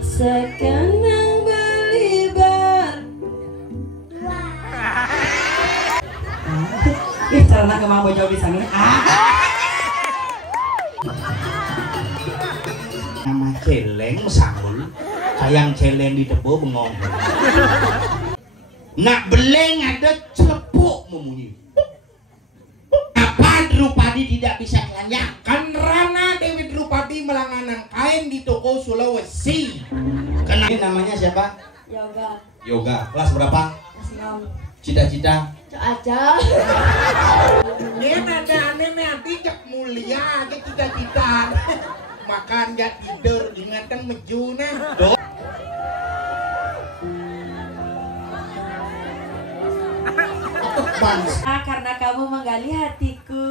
Sekarang belibar. Ih, cara nak kemampu jauh di sana. Nama celeng sambul, sayang celeng di tebo bengong. Nak beleng ada celepuk memunyi. Apa Drupadi tidak bisa kelanyakan? Rana Dewi Drupadi melanganan kain di toko Sulawesi. Kenapa namanya siapa? Yoga. Yoga. Kelas berapa? Kelas 6. Cita-cita? Aja. Dia ada aneh nanti jak mulia aja cita-cita. Makan gak tidur ingatan mejuna. Karena kamu menggali hatiku.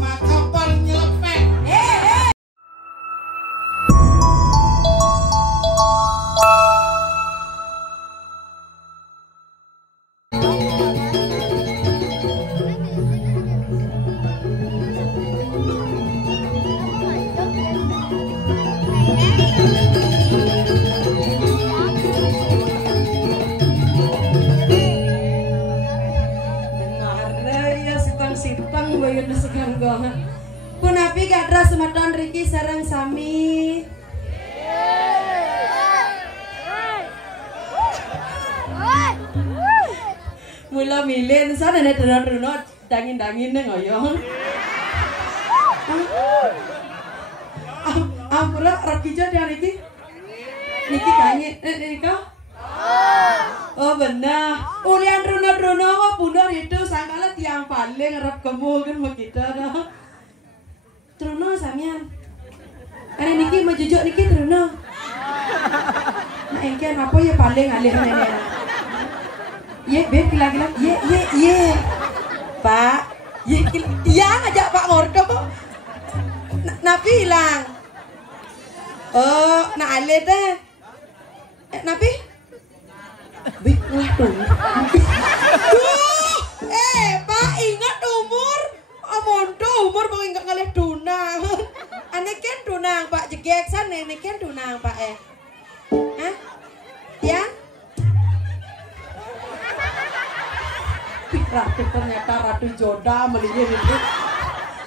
Maka nyepet. Sipang bayun sekarang gongan. Punapi gadra semeton Riki sareng sami. Mula milih sana nih tenor dangin neng oyong. Ampura rakijo dia Riki. Niki kangen Rika. Oh benar. Ulian Runo kok bundar itu sangkala tiang paling ngerap kamu kan begitu dah. Truno samian. Ane niki majujuk niki Truno. Nah engke apa ya paling alih nenek. Ye beb kila-kila. Ye. Pak. Ye kila. Iya ngajak Pak Mordo. Napi hilang. Oh, nak alih deh. Napi? Wih, waduh. Pak, ingat umur. Amonto umur mau ingat ngalih dunang. Ane kan dunang Pak jegek sana, ane kan dunang Pak Hah? Ya? Ratu ternyata Ratu Joda melihat itu.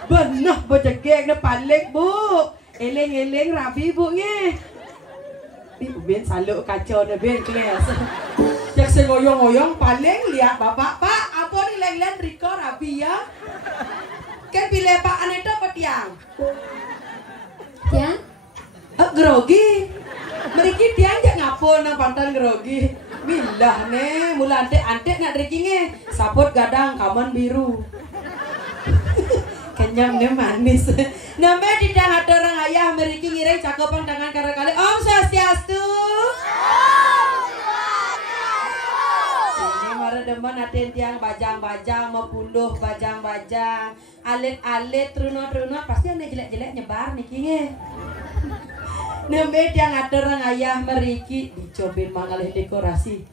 Benar bejegek na paling Bu. Eleng-eleng rabi Bu nge. Ibu Ben saluk kacau deh Ben kelas. Jak ngoyong-ngoyong paling lihat bapak Pak apa nih leng-leng Riko rabi ya? Kan pilih Pak Aneta apa tiang? Tiang? Grogi. Mereka tiang jak ngapun nang pantan grogi. Milah nih mula antek nak Riki nge. Sapot gadang kaman biru. Kenyang nih manis. Namanya di tangan orang ayah meriki ngiring cakupan tangan kali Om Swastiastu. Ini mara demen aten tiang bajang-bajang mepunduh bajang-bajang alit-alit trunot pasti ada jelek-jelek nyebar niki nge. Namanya tiang ada orang ayah meriki dicobin mangalih dekorasi.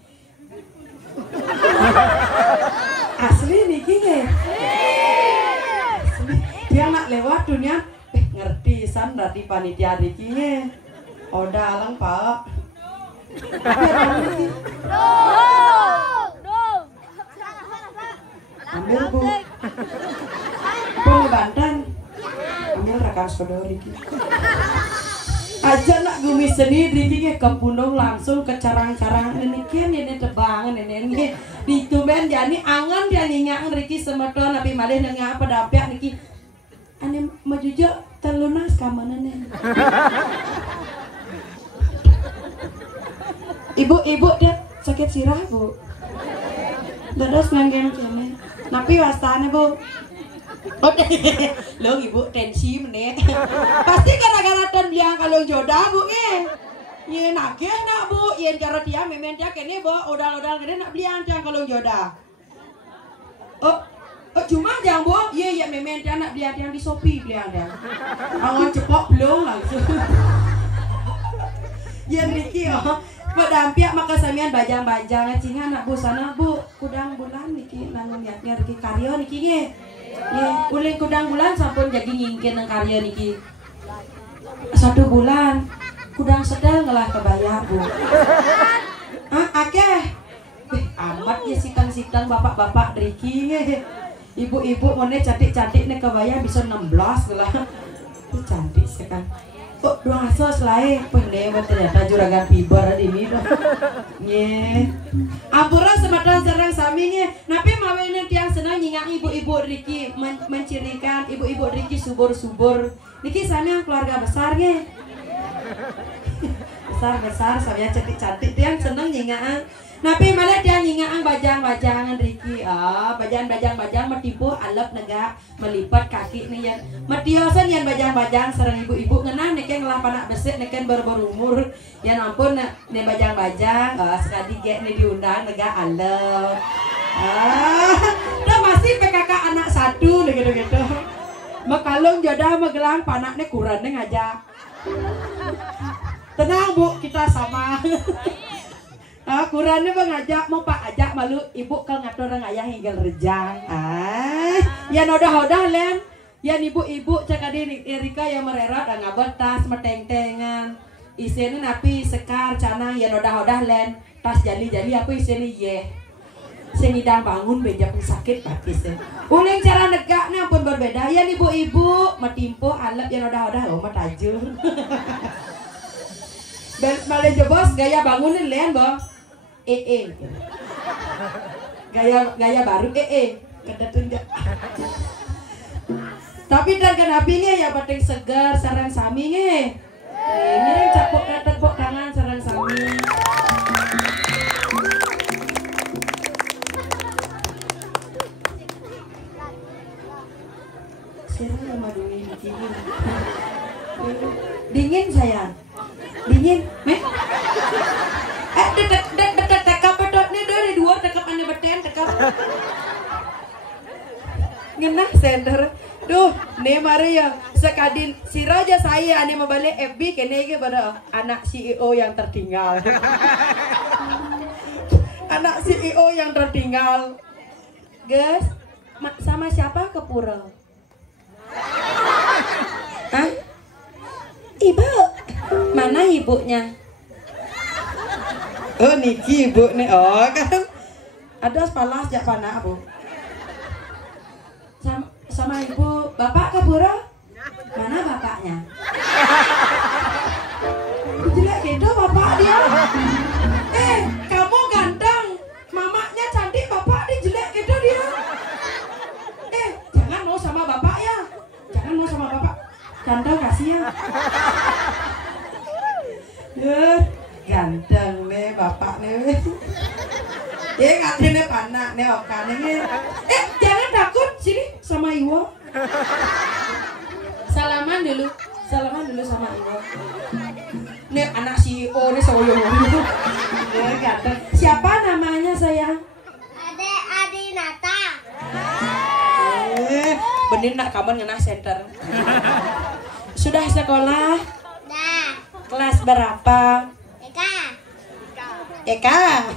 Asli niki nge. Dia nak lewat dunia ngerti san dari panitia Riki nge. Oda alang Pak. Ambil Bu. Boleh Banten. Ambil rekam sepeda Riki. Aja nak gumi seni Riki nge ke pundung langsung ke carang-carang ini kan ini tebangan ini dituben jadi angan dia nyinyak Riki semeton tapi malih nengah apa dapiak Riki. Ane majujuk terlunas kamanane. Ibu deh sakit sirah Bu. Dados nganggen kene. Napi wastane Bu. Lo ibu tensi menit. Pasti gara-gara ten biang kalau jodoh Bu nge. Ye nageh nak Bu, yen cara dia memen dia kene Bu, odal-odal gede nak biang dia kalau jodoh. Cuma jangan Bu, iya memen dia nak biang dia di Shopee biang dia. Angon cepok belum langsung. Yen Riki pedampiak maka samian bajang-bajang cingan anak Bu sana Bu, kudang bulan niki nang niatnya Riki karyo niki nge. Uling kudang bulan sampun jadi ngingkin ng karya niki 1 bulan kudang sedang ngelah kebayar bu. Akeh amat ya sitan bapak-bapak Riki ibu-ibu mana cantik-cantik nih kebayar bisa 16 lah. Cantik sekali. Oh, doang aso selain pendewa ternyata juragan fiber ini dong. Ampura sematan serang saminya. Napi mawene tiang senang nyingang ibu-ibu Riki mencirikan ibu-ibu Riki subur-subur. Niki sami yang keluarga besarnya. Besar samanya cantik-cantik tiang senang nyingang. Napi malah dia nyingang bajang-bajangan Riki. Bajang-bajang metipu alap negak melipat kaki nih ya. Metiosan yang bajang-bajang serang ibu-ibu ngenang neken ngelah panak besek neken berumur. Ya ampun nih bajang-bajang sekali gek nih diundang negak alap. Udah masih PKK anak 1 nih gitu-gitu. Mekalung jodoh megelang panaknya kurang nih ngajak. Tenang bu, kita sama. Kurangnya ngajak mau pak ajak malu ibu kalau ngatur orang ayah hingga rejang. Ya nodah len. Ya ibu-ibu cek adi Erika yang mererot dan ngabot tas meteng-tengan. Isinya napi sekar canang ya nodah len. Tas jali-jali aku isinya ye. Senidang bangun beja pun sakit batis. Uling cara negaknya pun berbeda. Ya ibu-ibu metimpo alap ya nodah oh mataju. Malah jebos gaya bangunin len boh. Gaya baru kedatun enggak. Tapi dan kenapinya ya penting segar sarang sami nge. Ngereng tepuk tangan sarang sami. Siapa yang maduin dingin sayang. Dingin, meh. Dekap pedotnya dari 2 dekap ane beten dekap. Ngenah sender. Duh, nih mari ya sekadin si raja saya ane membalik FB kene ke pada anak CEO yang tertinggal. Anak CEO yang tertinggal. Guys, sama siapa ke pura? Hah? Ibu. Mana ibunya? Oh niki ibu nih, oh kan ada palas jak panah bu. Sama ibu, bapak ke pura? Mana bapaknya? Jelek gitu bapak dia. Kamu ganteng, mamanya cantik, bapak dia jelek gitu dia. Jangan mau sama bapak ya, jangan mau sama bapak. Ganteng kasihan. Ganteng nih bapak nih. Ngatine panak nih okan nih. Jangan takut sini sama Iwo. Salaman dulu sama Iwo. Nih anak CEO nih soyo. Ganteng. Siapa namanya sayang? Adinata. Bener nak kamu ngena center. Sudah sekolah? Dah. Kelas berapa? Eka.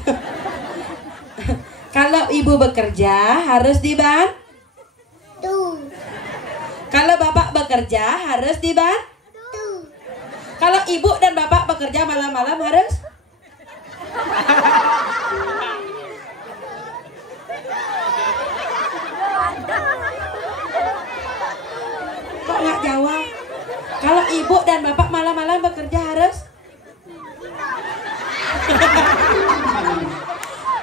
Kalau ibu bekerja harus dibantu. Kalau bapak bekerja harus dibantu. Kalau ibu dan bapak bekerja malam-malam harus. Kok nggak jawab? Kalau ibu dan bapak malam-malam bekerja harus.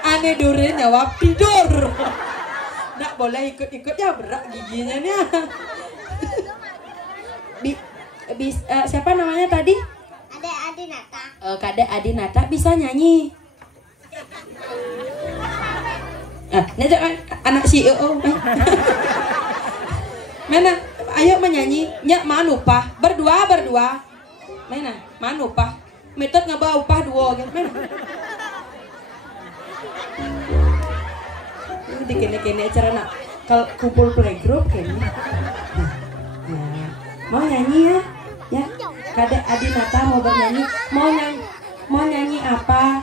Aneh durin jawab tidur. Nggak boleh ikut-ikut ya berat giginya nih. Siapa namanya tadi? Adinata. Kadek Adinata bisa nyanyi. Anak CEO. Mana? Ayo menyanyi. Nyak manupah. Berdua. Mana? Manupah. Metode ngebawa upah 2 gitu. Mana? Dikene-kene acara nak kumpul playgroup kayaknya. Mau nyanyi ya? Kadek Adinata mau bernyanyi. Mau nyanyi apa?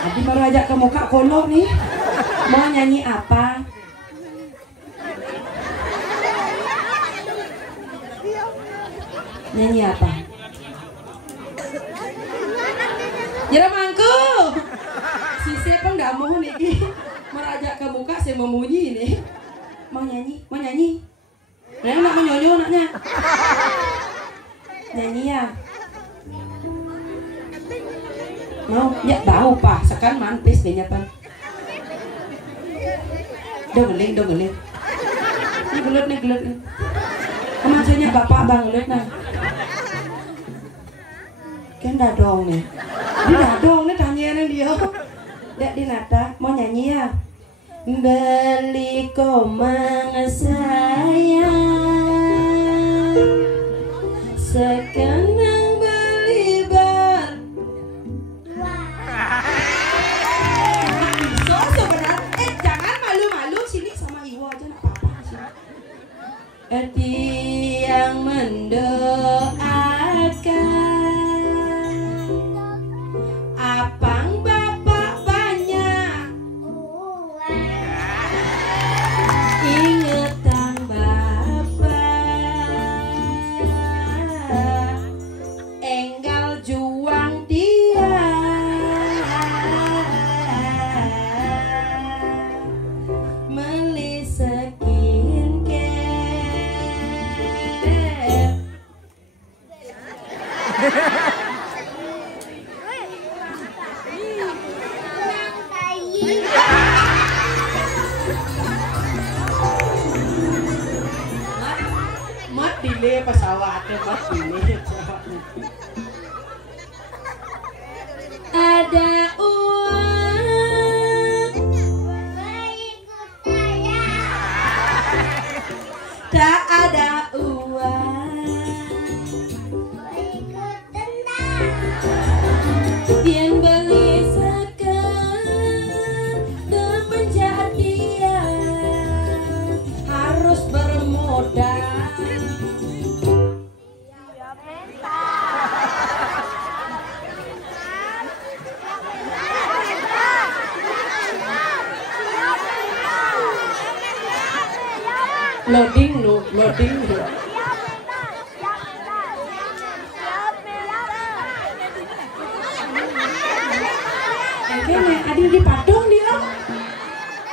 Adi baru ajak ke muka kolok nih. Mau nyanyi apa? Nyanyi apa? Jera mangku. Si siapa nggak mau nih? Merajak ke muka saya memunyi nih. Mau nyanyi? Mau nyanyi? Nah, nak mau nyonyo anaknya. Nyanyi ya. Mau? Ya bau pak. Sekarang mantis deh nyapan. Dong geling. Ini gelut nih. Kemajunya bapak bang gelut nah. Kan dadong nih. Ini dadong nih tanya dia. Dek di nata mau nyanyi ya. Beli komang sayang sekarang beli bar. So benar. Jangan malu-malu sini sama Iwo aja nak apa-apa sini. Yang mendoakan apang bapak banyak ingetan bapak enggal juang dia beli skincare. Mat delay pesawatnya, mat delay pesawatnya. Ada uang tak ada uang yang beli sekarang dan penjahat dia harus bermodal. Loading no. Kayaknya ada di patung dia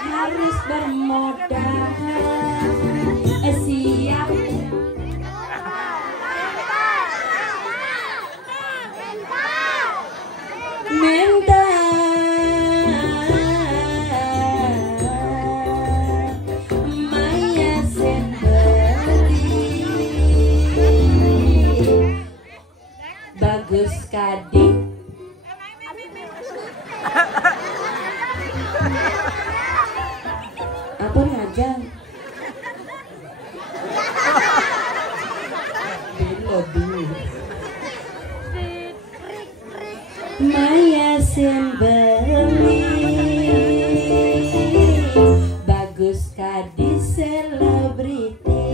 harus bermodal siap. Maya sembeli bagus kadi. Apa ngajang? Maya sembeli bagus kadi selebriti.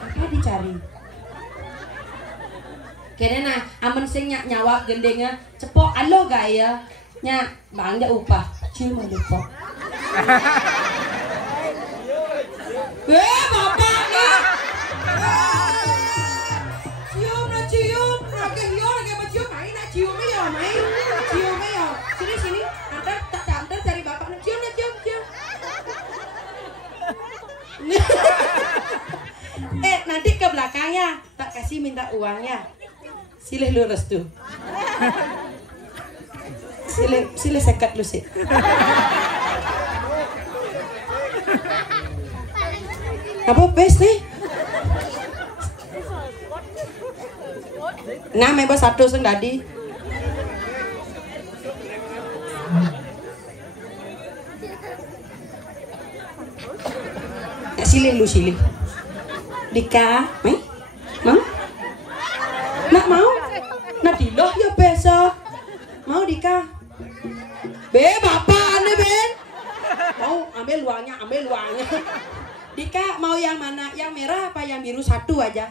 Apa dicari? Kena nah, aman sing nyawa gendengnya cepok alo gaya nya bang dia upah cuma lupa. Bapak nih. Cium lagi cium main nak cium ya main cium ya sini antar cari bapak nak cium. Nanti ke belakangnya tak kasih minta uangnya. Silih lurus tuh. Silih sekat lu sih. Apa pes nih? Nah, memang satu sendadi. Silih. Dika, mau? Nak mau? Nak diloh ya besok. Mau Dika? Bapak ane Ben. Mau ambil uangnya. Dika mau yang mana? Yang merah apa yang biru? Satu aja.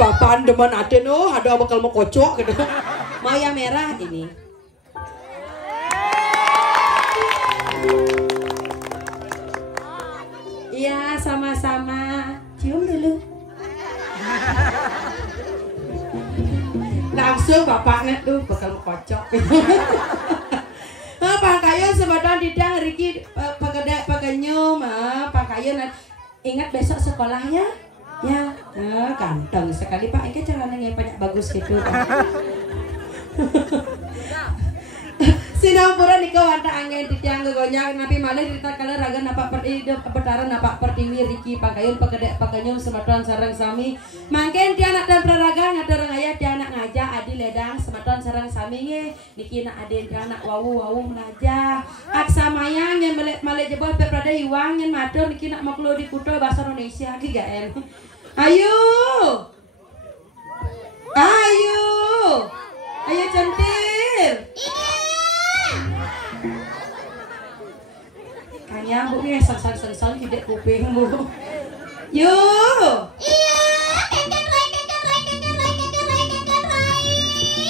bapak demen aden ada bakal mau kocok gitu. Mau yang merah ini. Iya, sama-sama. Cium dulu. Langsung bapaknya tuh bakal mau kocok. Pangkayon sebetulnya didang Riki paganyum, pangkayon ingat besok sekolahnya ya. Ganteng sekali Pak, ini celananya banyak bagus gitu Pak. Sinampura nika wanta angin titiang gegonyak napi malih cerita kala raga napak pertara napak pertiwi Riki pangkayon paganyum sematuan sarang sami mangken ti anak dan praraga ngaturang aya ti anak ngajak adi ledang sematuan sarang sami nge niki nak aden ti anak wawu ngajak aksa mayang yang malih jebol peprada hiwang yang matur niki nak maklo di kutho bahasa Indonesia ki gaen. Ayo centil. Kanya bu nih sang tidak kuping bu. Yuk. Iya, keken rai.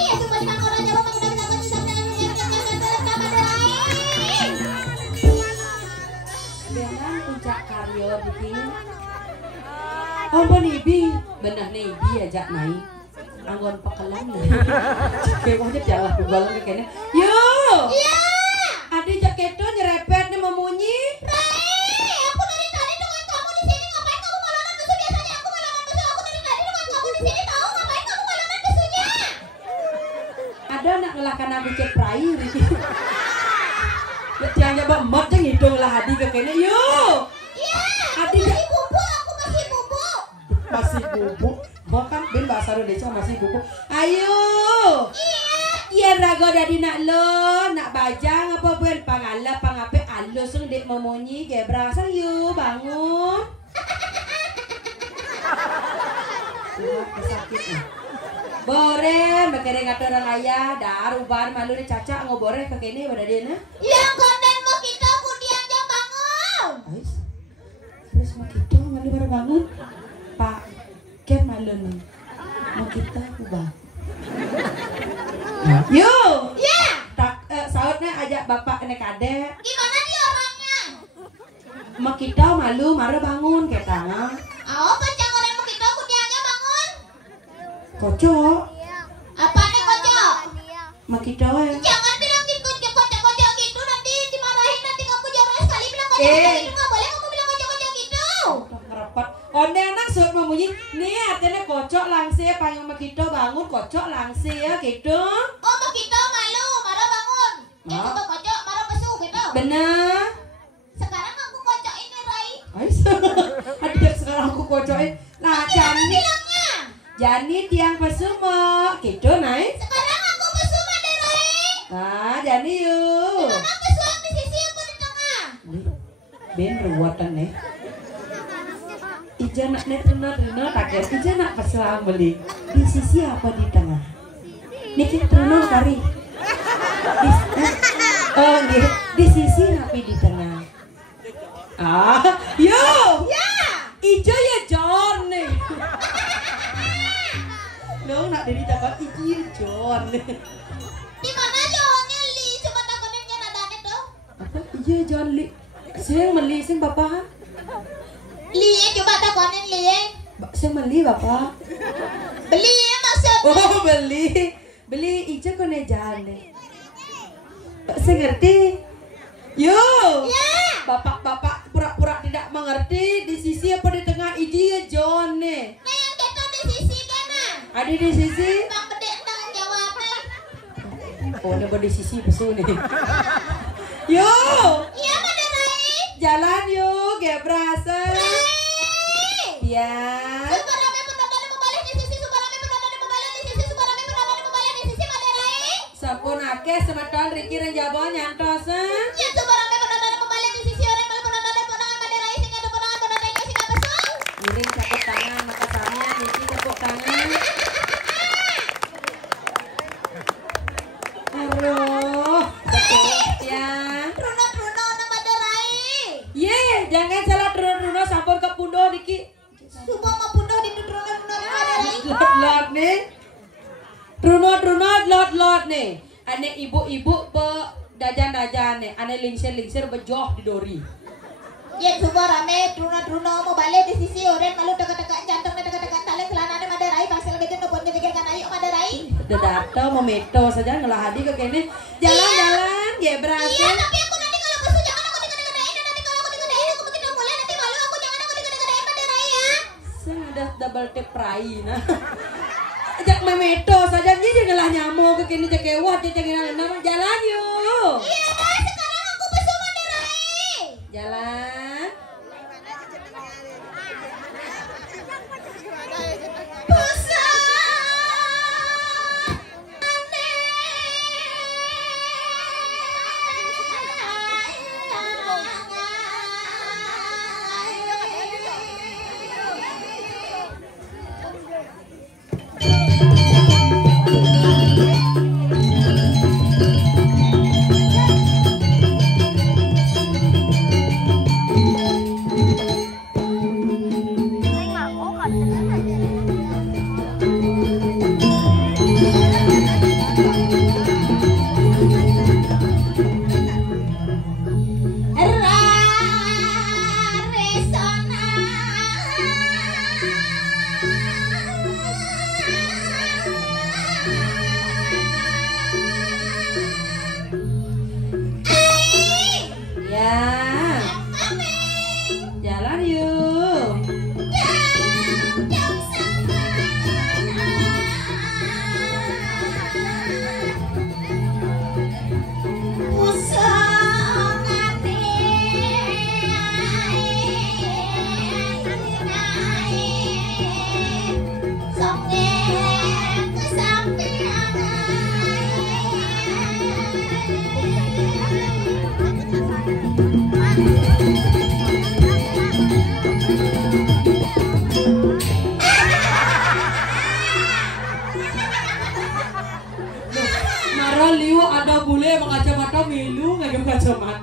Ya coba dimakan aja bapak kita bisa kunci sampai dengan puncak karyo begini. Oh nibi, benar nibi ajak naik. Anggon pekelan nih. Kayaknya jalan begalan kayaknya. Yuk. Iya. Adi jaketo nyerepet nih memunyi. Rai, aku dari tadi dengan kamu di sini ngapain kamu malaman besok biasanya aku malaman besok aku dari tadi dengan kamu di sini tahu ngapain kamu malaman besoknya? Ada nak ngelahkan aku cek prai Riki. Jangan coba emak jangan hidung lah Adi kayaknya. Yuk. Iya. Adi Masih bubuk, aku masih bubuk. masih bubuk. Bahkan ben bahasa Indonesia masih bubuk. Ayo. Iya rago dari nak lo, nak bajang apa pun pangala pangape alo sung dek memonyi kayak berasa yuk bangun. Sakit nih. Bore, makanya kata orang ayah, dah rubahan malu ni caca ngobore ke kene pada dia na. Yang konden mau kita kemudian jam bangun. Ais, terus mau kita malu baru bangun. Pak, ken malu nih, mau kita ubah. Yuk. Iya. Sautnya ajak bapak nek adek. Gimana dia orangnya? Mau kita malu marah bangun kayak tangan. Oh, pancang orang mau kita kemudiannya bangun. Kocok. Apa nih kocok? Mau kita weh. Jangan bilang gitu, kocok-kocok gitu nanti dimarahin nanti kamu jangan sekali bilang kocok-kocok gitu nggak boleh kamu bilang kocok-kocok gitu. Ngerapat. Onde anak suruh memunyi. Nih artinya kocok langsir panggil mau kita bangun kocok langsir gitu. Oh, mau kita malu, marah bangun. Itu tuh kocok, marah pesu gitu. Bener. Sekarang aku kocok ini Rai. Ais. Adik sekarang aku kocokin. Nah, Jani Bilangnya. Jani tiang pesumo. Gitu naik. Sekarang aku pesu ada Rai. Nah, Jani yuk. Mana pesu di sisi apa di tengah? Ben ruwatan nih. Ija nak net rena takir. Ija nak peselang beli. Di sisi apa di tengah? Niki rena kari. Di sisi tapi di tengah. Yuk. Ya. Ijo ya John nih. Lo nak dari dapat ijo John. Di mana jawabnya Li? Coba takoninnya nadanya tuh. Apa? Iya John Li. Sing meli sing bapak. Li, coba takonin Li. Sing meli bapak. Beli maksud. Oh beli ijo kone John nih. Saya ngerti. Yuk. Ya. Bapak pura-pura tidak mengerti di sisi apa di tengah ijo ya John nih. Nah yang kita di sisi kana. Ada di sisi. Bang Bede entang jawabnya. Oh, ini di sisi pesu nih. Yuk. Iya mana Rai? Jalan yuk, kayak berasa. Rai. Ya. Subarame penonton mau balik di sisi. Subarame penonton mau balik di sisi. Subarame penonton mau balik di sisi mana Rai? Sampun akeh semeton Riki Renjabo nyantos. Ya subarame penonton mau balik di sisi. Orang mau penonton penonton mana Rai? Sing ada penonton penontonnya sing apa song? Miring capuk tangan, mata samnya Niki capuk tangan. Aduh, ya. Runo nama ada Rai. Ye, jangan salah Runo sampun ke pundo Niki. Subuh mau pundoh di Runo ada Rai. lot nih. Ane ibu-ibu pe dajan-dajan nih. Ane lingsir-lingsir bejoh di dori. Ya semua rame, druna-druna mau balik di sisi oren malu dekat-dekat jantungnya dekat-dekat tali celananya Madarai pasal gitu nopon nyebikirkan ayo Madarai. Udah datang mau meto saja ngelahadi ke kene. Jalan-jalan ya berasa. Iya tapi aku nanti kalau besok jangan aku dikede-kedein dan nanti kalau aku dikedein aku makin mulai nanti malu aku jangan aku dikede-kedein Madarai ya. Saya ada double tap rai nah. Ajak memeto saja dia ngelah nyamuk ke kene cekewat cekina nama jalan yuk. Iya sekarang aku besok Madarai. Jalan.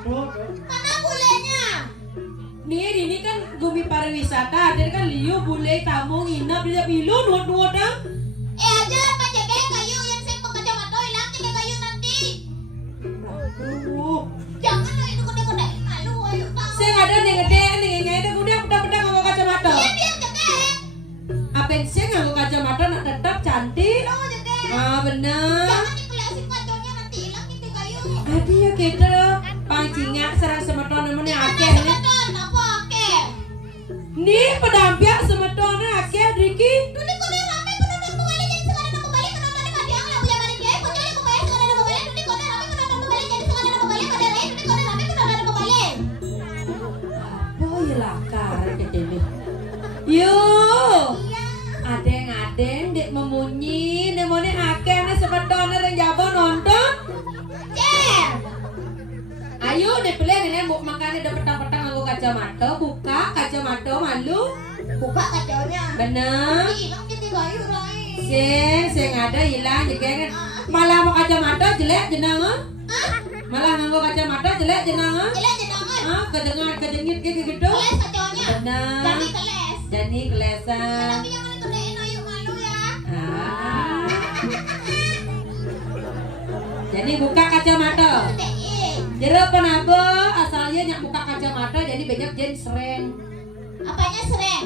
Mana bulenya? Nih ini kan Gumi pariwisata, jadi kan liu bule tamu nginap di pilu nuat-nuat dah. Aja pakai kayu yang saya pakai kacamata hilang pakai kayu nanti. Jangan lah itu kode-kode malu ayo tahu. Saya ada nih gede nih ada kuda pedang nganggo kacamata. Iya biar gede. Apa sih nganggo kacamata nak tetap cantik? Lo gede. Ah bener. Jangan dipelasin kacanya nanti hilang itu kayu. Adi ya kita pancingnya serang semeton namanya akeh nih. Betul, apa akeh? Nih pedampiak semetonnya akeh Riki. Dulu kode rame penonton kembali jadi sekarang aku balik penontonnya kadiang lah punya mana dia. Kode aku bayar sekarang aku balik. Dulu kode rame penonton kembali jadi sekarang aku balik pada lain. Dulu kode rame penonton aku balik. Oh iya lakar ini. Yuk. Adeng-adeng dek memunyi, nemone akeh nih semetonnya yang jabo nonton. Cer. Ayo deh pilih ini mau makannya udah petang-petang nganggo kacamata, buka kacamata malu. Buka kacanya. Bener. Hilang gitu kayu Rai. Sing ada hilang juga kan. Malah mau kacamata jelek jenengan. Malah nganggo kacamata jelek jenengan. Jelek jenengan. Ah, kejengit kayak gitu. Keles kacanya. Bener. Jadi keles. Jadi kelesan. Tapi jangan dikedein ayo malu ya. Ah. Jadi buka kacamata. Kedein. Jadi kenapa asalnya nyak buka kacamata jadi banyak jen sering. Apanya sering?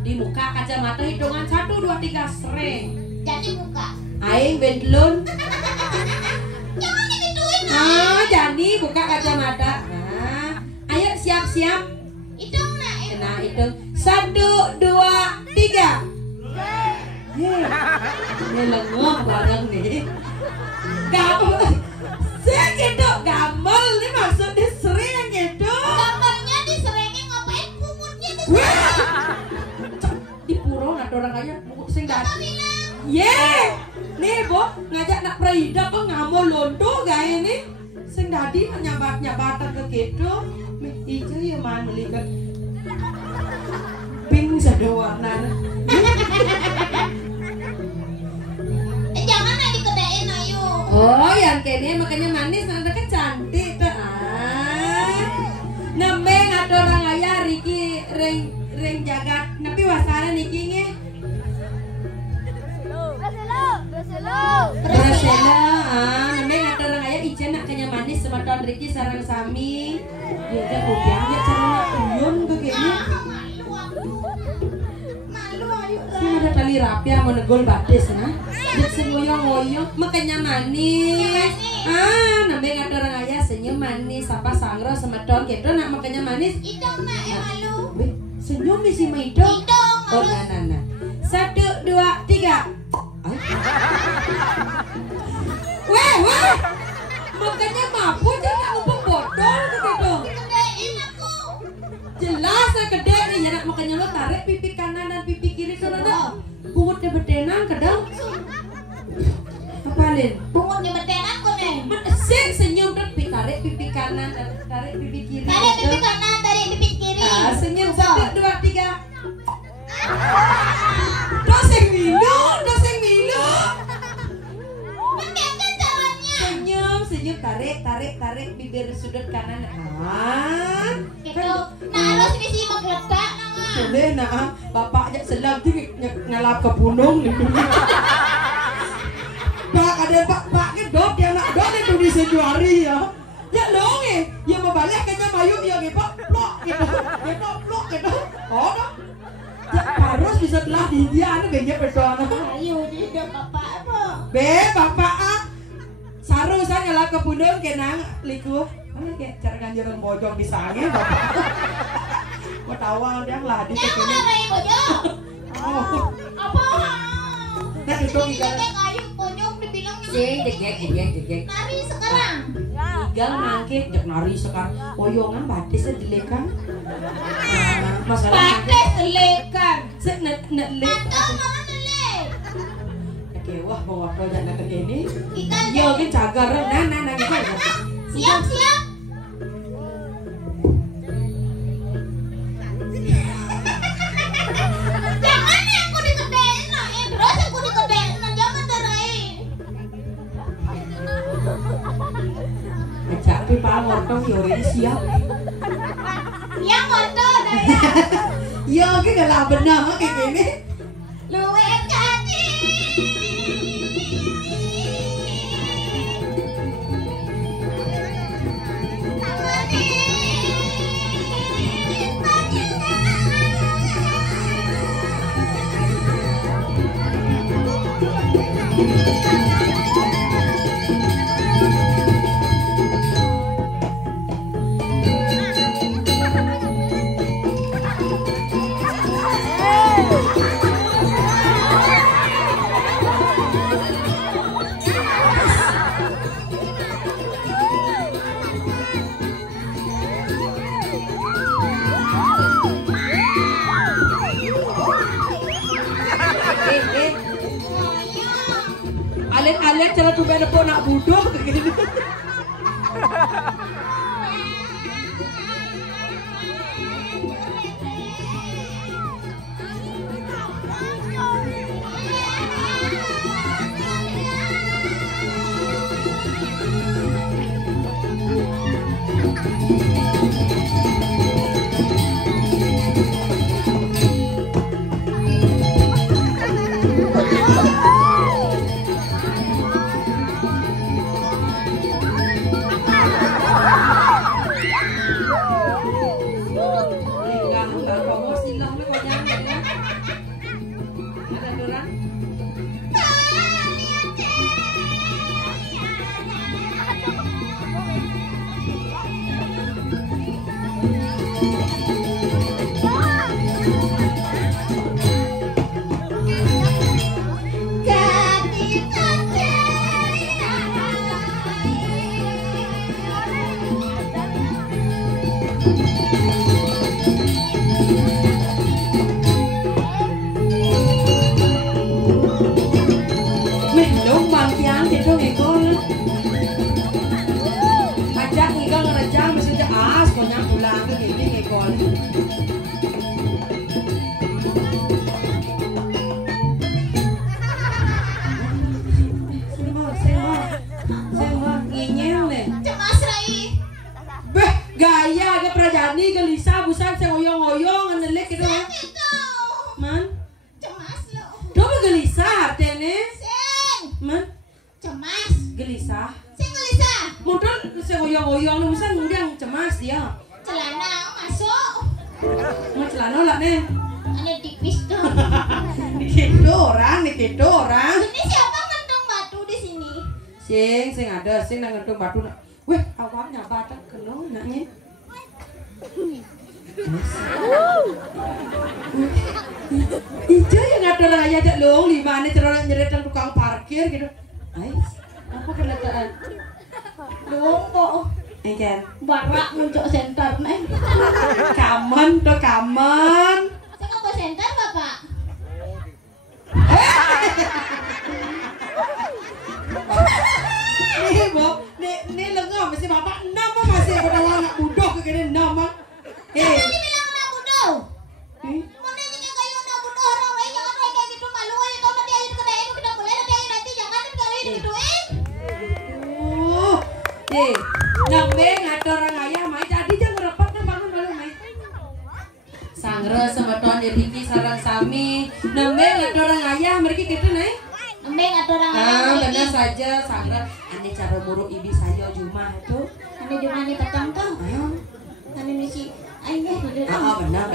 Di muka kacamata hitungan 1, 2, 3 sering. Jadi buka. Aing bentlun. Jangan digituin Ah, jadi buka kacamata. Nah, ayo siap-siap. Hitung nak. Nah, itu 1, 2, 3. Ini lengah barang nih. Gampang. Saya gitu gampang nih maksudnya sering gitu. Gambarnya diserengin ngapain punggutnya tuh? Di puro ada orang kaya sing Apa datang. bilang? Ye, nih bo ngajak nak Praida pe ngamo londo gae nih. Sing dadi nyabat-nyabatan ke gitu. Ijo ya man beli ke. Pink sada warnanya. Jangan lah dikedein ayo. Oh, yang kayaknya makanya manis, nanti kan cantik tuh. Ah, nembeng ada orang ayah Riki ring jagat. Tapi wasara Niki nge. Braselo. Riki sarang sami. Ya dia kopi aja cara uyun begini. Malu aku. Malu ayo. Sih ada tali rapi yang menegol batis nah. Dia sengoyong-ngoyong makanya manis. Namanya ada orang ayah senyum manis, apa sangro semedon gitu nak makanya manis. Idong nak malu. Senyum isi maidong. Idong. Oh nah. 1, 2, 3. Weh, makanya mampu jangan lupa botol gitu. Gedein aku. Jelas saya gede nih ya makanya lo tarik pipi kanan dan pipi kiri karena bungutnya bedenang kadang. Apalin? Bungutnya bedenang kok nih. Mesin senyum dan tarik pipi kanan dan tarik pipi kiri. Tarik pipi kanan, tarik pipi kiri. Senyum 1, 2, 3. Doseng milu. Bagaimana caranya? Senyum tarik bibir sudut kanan. Gitu. Nah, lo sini menggeledak nama. Boleh nah, bapak aja selang tuh ngalap ke punung nih. Pak ada pak kedok yang nak dok itu di sejuari ya. Ya dong ya mau balik kayaknya mayu ya gitu, plok gitu, plok gitu. Oh dong. Ya harus bisa telah di dia anu kayaknya persoalan. Ayo dia bapak apa? Bapak saru saya ngalap ke punung kenang liku. Mana kayak cara ganjaran bojong di sange bapak. Mau tawa dia lah di Yang sini. mana rai bojong? Oh. Apa? Nah itu Kita kayu bojong dibilang jegek. nari sekarang. Igal mangkit jak nari sekarang. Poyongan batisnya dilekan. Masalah Batis selekan. sek net lek. Atau mama nelek. Oke, wah bawa apa jangan ke ini. Kita Yo kan cagar nah gitu. siap. Jangan yang aku dikedein nah, terus aku dikedein nah, jangan terai. Ajak pi pamor tong yo ini siap. Yang moto daya. Yo ki gak benar kayak gini. Luwe kaki. Alin cara tuh beda pun nak buduh begini. Prajani gelisah busan saya ngoyong-ngoyong ngelik gitu ya. Man, Cemas lo. coba gelisah tene. Sing. Man, Cemas. gelisah. Sing gelisah. Motor saya ngoyong-ngoyong nih musan ngundang cemas dia. Celana masuk. Mau celana lah nih. Ada tipis tuh. Dikedo orang. Ini siapa ngentung batu di sini? Sing ada, sing nang ngentung batu. Weh, awaknya batak kena naknya. Ijo yang ada raya dak long lima nih cerita nyeritan tukang parkir gitu. Ais, apa keletaan? Dong kok. Ikan. Barak muncul senter nih. Kamen tuh kamen. Saya ke senter bapak. Nih Bob, nih lengah masih bapak nama masih pada anak budok kegini nama. Siapa dibilang anak bodoh? Hmm? Mana juga kayu anak bodoh orang lain jangan kayak gitu malu aja kalau nanti aja kedai itu kita boleh nanti jangan kali digituin. Nambe ngatur orang ayah mai tadi jangan ngerapat na bangun baru mai. Sangre semeton dibiki sarang sami. Nambe ngatur orang ayah mereka gitu naik. Nambe ngatur orang Benar saja sangre. Ane cara muruk ibi saya jumah itu. Ane di mana petang tuh? Ane misi ayah di Benar.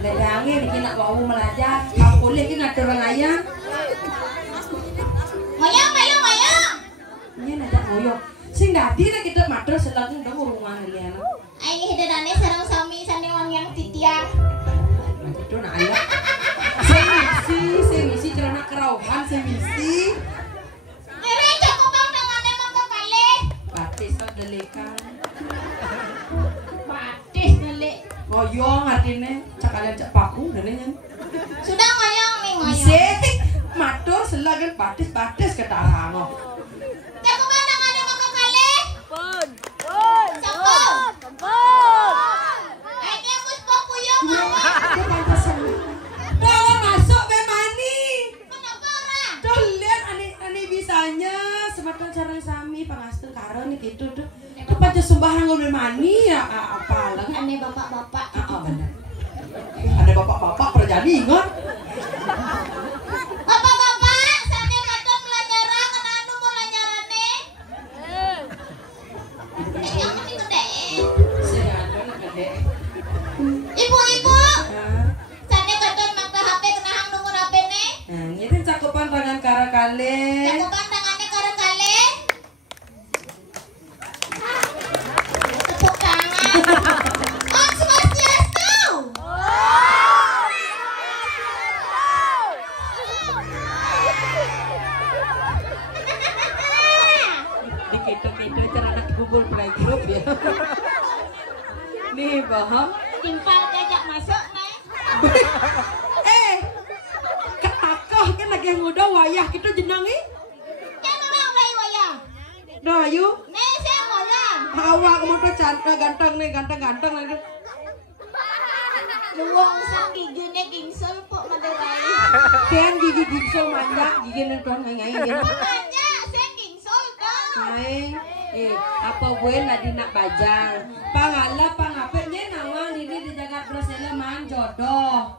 Ledangnya bikin nak bau melajak. Kau boleh kan ngatur orang ayah. Ngoyong. Ini ada ngoyong. Sing dadi nek kita matur selagi ndang urungan liana. Ayah hidadane sarang sami sane wangyang titiang. Itu nak ayah. Sing misi celana kerauhan sing misi. Mere cukup bang dengane mangga kali. Batis delekan. Batis delik. Ngoyong artinya cakalian cak paku denengan. Sudah ngoyong nih ngoyong. Isi matur selagi batis kata hango. Cukup bang dengane mangga kali. Ayah puspo kuyong Bawa masuk memani. Kenapa orang? Tuh lihat ane bisanya sematan cara sami pangasten karo nih gitu tuh. Tuh paca sembarang udah mani ya apa lagi? Ane bapak-bapak. Benar. Ada bapak-bapak perjadi ingat. Bapak-bapak, sane kadang melanjarang anu mau lanjarane. Jangan digede. Saya ada gede. Ibu-ibu, sane kadang make HP kenahang nomor HP ne. Nah, ini cakupan tangan kara kali. Cakupan tangannya karo kali. Tepuk tangan. Om Swastiastu. Dikit-dikit cara anak bubur playgroup ya. Nih paham? Timpal diajak masuk nih. Katakoh kan lagi yang muda wayah kita jenang nih. Jangan orang lain wayang. Dah ayo. Nih saya ngoyang. Awak kamu tuh cantik ganteng nih ganteng lagi. Luang sang giginya gingsel pok maderai. Kian gigi gingsel manja gigi nonton ngai gitu. Aja saya gingsel dong. Hai, apa gue nadi nak bajang. Pangala pangapenya nawang ini di Jakarta Brasile man jodoh.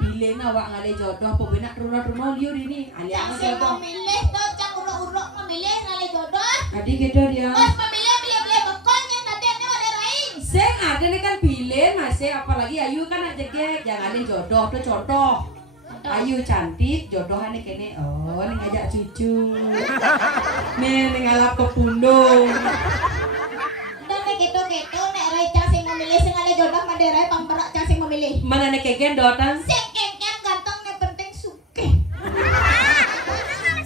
Pilih awak ngale jodoh, apa gue nak rumah liur ini. Aliang Saya jodoh. memilih tuh cang uruk-uruk memilih ngali jodoh. Adik gitu dia. Terus memilih beli-beli bekonnya tadi ada maderai. Seng ada nih kan pilih masih apalagi Ayu kan aja gek jangan ada jodoh tuh contoh. Ayu cantik jodohan nih kene nih ngajak cucu. Nih ngalap ke pundung. Dan nek gitu-gitu nek rai cang sing memilih sing ngali jodoh maderai pamperak cang sing memilih. Mana nih keken dotan? Sing kengken ganteng nek penting sugih.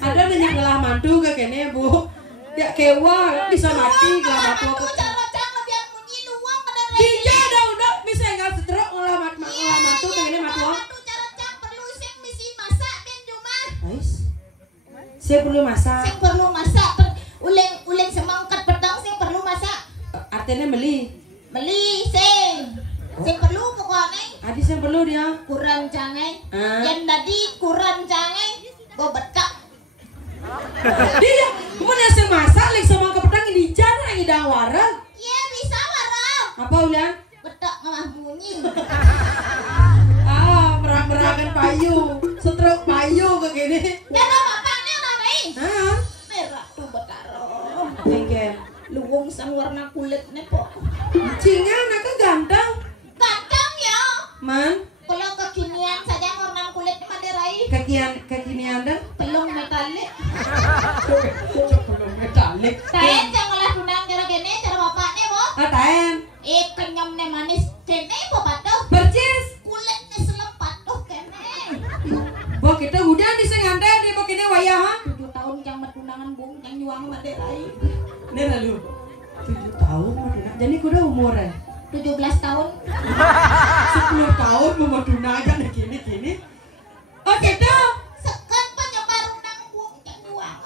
Ada nih ngelah mantu ke kene bu. Ya kewa bisa mati gelah matu aku. Cara cang lebih munyi luang maderai. Bija udah bisa nggak setruk ngelah mantu kene matu. Aduh cara cang perlu sing misi masak ben cuma. Ais. Saya perlu masak. Sing perlu masak uleng semangkat pedang sing perlu masak. Artinya beli. Sing perlu pokoknya Adi saya perlu dia. kurang cangai. Ah. Yang tadi kurang cangai go betak. Dia kemudian saya masak lagi sama kepetang ini jangan ngidang warang. Iya bisa warang. Apa ulang? Betak ngamah bunyi. Merang-merangan payu, setruk payu ke gini. Dan apa nih orang lain? Hah? Merah tuh betaro. Jengkel. Luwung rungsang warna kulitnya po. Cingan aku ganteng. Ganteng ya. Man, Kalau kekinian saja warna kulit Maderai. kekinian dah. Pelung metalik. Belum metalik. Taen jangan lah tunang cara gini cara bapaknya po. Taen. Kenyamnya manis kene po patuh. Percis. Kulitnya selepat tuh kene. Bo kita udah di senganten di bo kini wayah ha. 7 tahun yang metunangan bung yang juang Maderai. Ini lalu 7 tahun Maduna. Jadi kuda umurnya 17 tahun. 10 tahun mau tunangan gini. Oh gitu. Sekan penyebar unang bung yang juang.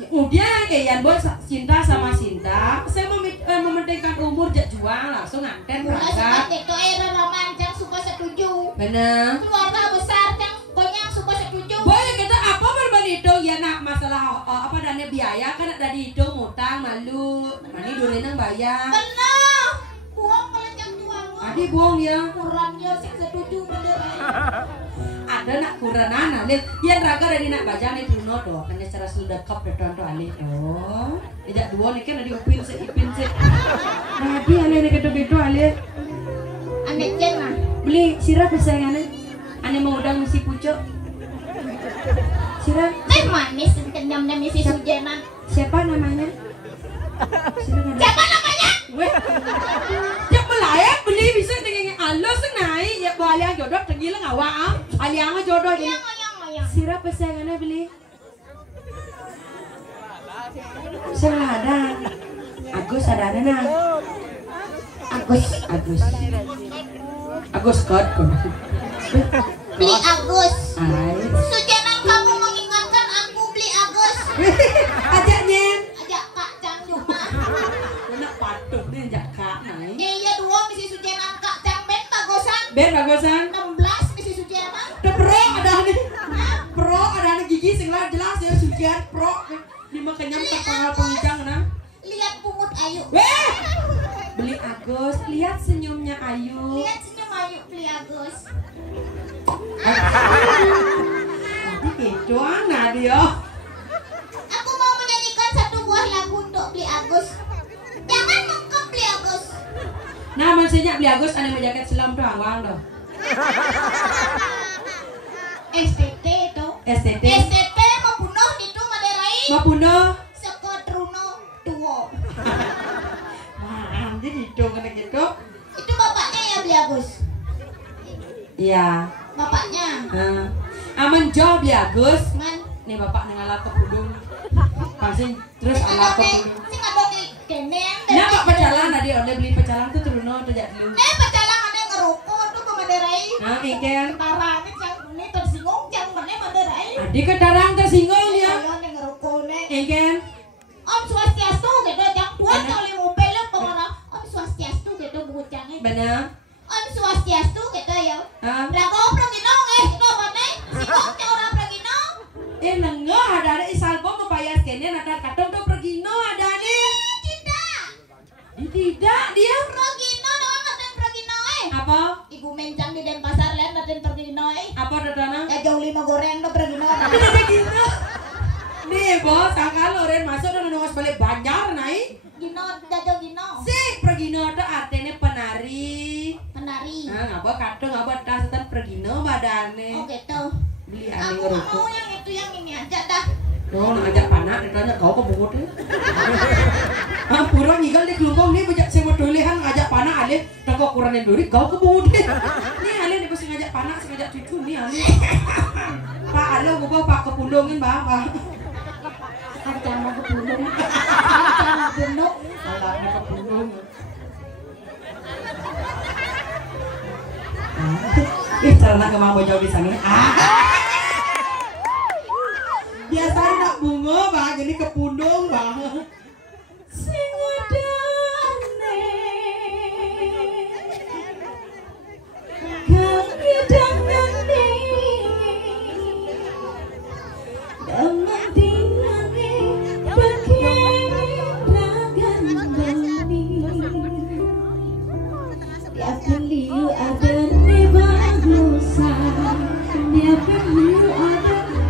Udah kayak buat cinta sama cinta. Saya mementingkan umur jak juang langsung nganten berangkat. Itu era romancan suka setuju. Bener. Keluarga besar yang konyang suka setuju. Boy kita apa berbanding itu ya nak masalah apa dana biaya kan ada di itu mutang malu. Mani durin yang bayar. Benar. Buang kalau yang juang. Adi buang ya. Kurangnya sih setuju Maderai. Ada nak kuranana lihat yang raga dari nak baca nih Bruno doh kan secara sudah kap tonton alih oh tidak dua nih kan ada ipin se tadi alih nih gitu alih Aneh jenah. beli sirap kesayangannya aneh mau udang misi pucuk sirap Manis kenyamnya misi Sujena. siapa namanya Siapa namanya? weh jak melayat beli bisa dengan Allah senai ya balik yang jodoh tinggi lah ngawam aliang jodoh ini Ngoyang. sirap kesayangannya beli salah ada Agus ada nah Agus kot Beli Agus. ay Sujena kamu mengingatkan aku beli Agus. ajak nyen Ajak Kak Cang juga. nak patuh nih ajak kak naik Iya dua misi Sujena Kak Cang Ben bagusan. ben bagusan 16 misi Sujena. ada pro ada nih gigi singlah jelas ya sujian pro lima kenyam terpangal penginjang nah Lihat pungut Ayu. weh beli Agus lihat senyumnya Ayu Lihat senyum Ayu beli Agus. nanti gitu anak dia Aku mau menyanyikan satu buah lagu untuk beli Agus. Jangan mengkep beli Agus. nah maksudnya beli Agus ada menjaket selam doang wang doh STT itu. STT STT membunuh itu Maderai. Mapuno Sekodruno Duo. jadi gitu kena gitu Itu bapaknya ya beli Agus. iya Bapaknya. aman jawab beli Agus Man. nih bapak nengalah ke pudung pasti terus alat ke pudung Sing ada di kene. nah pak pecalang tadi onde beli pecalang tuh turuno tuh jak dulu Pecalang ada ngerokok tuh ke Maderai. nah ikan Tarangin yang ini tersinggung yang mana Maderai. adik kedarang tersinggung ya Ayo nih ngerokok nih. ikan Om Swastiastu gitu yang buat kali mau pelek pengarang Om Swastiastu gitu bucangnya. benar Om Swastiastu gitu ya. Lah kau pragino gitu mana? Si orang pragino. nengah ada isal kok membayar kene nak katong tuh pergino ada nih tidak dia Pragino naon naten pragino apa Ibu mencang di Denpasar lain naten pragino apa dadana Ya jauh 5 goreng tuh pragino. tidak gitu nih bos angkal oren masuk dan nunggu balik banjar naik Gino jajo gino. si pergino tuh artinya penari Penari. nah ngapa katong ngapa tas tan pergino badane Oh gitu. beli ane Aku nggak ngerokok mau yang itu yang ini aja dah. oh ngajak panak ditanya kau kebungut ya pura ngigal di kelungkong nih bejak semua dolehan ngajak panak alih tengok kurangnya duri kau kebungut nih alih nih pasti ngajak panak ngajak cucu nih alih pak alih gua pak kepundungin pak Kacang mau kebunung. Kacang bunuk. salah kepundung cara nak mau jauh di sana biasanya nak bunga bang ini kepundung bang sing wadane kang didangane damang dinane bagian ragandani tiap beliau ada nih bagusan tiap beliau ada nih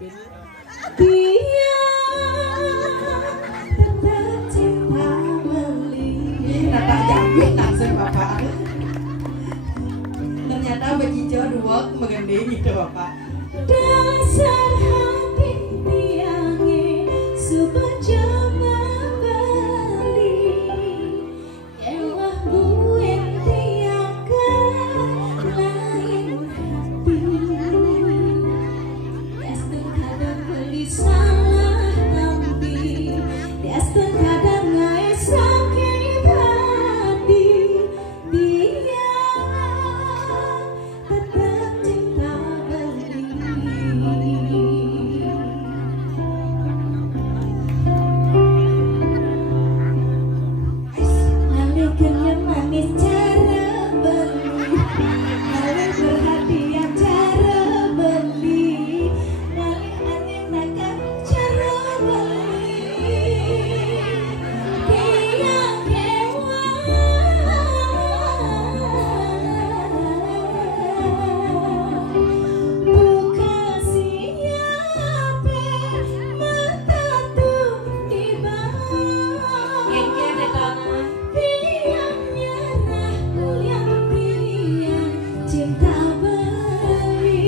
Ben. Dia tetap cinta beli. Nata jambit langsung bapak. Ternyata bejijo dua mengending gitu bapak. Dasar hati tiange subaja membeli. Ewah buen tiangkan lain hati. Destin kadang beli salah nampi. Destin kadang ngai sakit hati. Dia tetap cinta beli. Lalu kenyang manis cara beli. Lalu perhatian cara beli. Lalu angin nakan cara beli. Tiang hewan buka siapa mata tuh tiba. Engke betana. Tiang nyerah kuliah tiang cinta beli.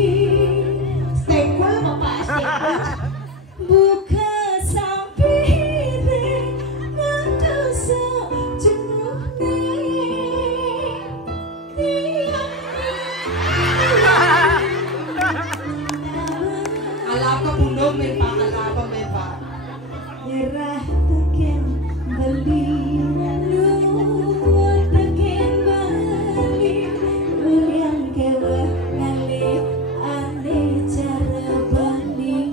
Stengkul bapak stengkul. Buka sampire mata sejenuh Ala apa pundong men pak, ala apa men pak. nyerah teken beli luar teken beli uliang kewa ngale ane cara banding.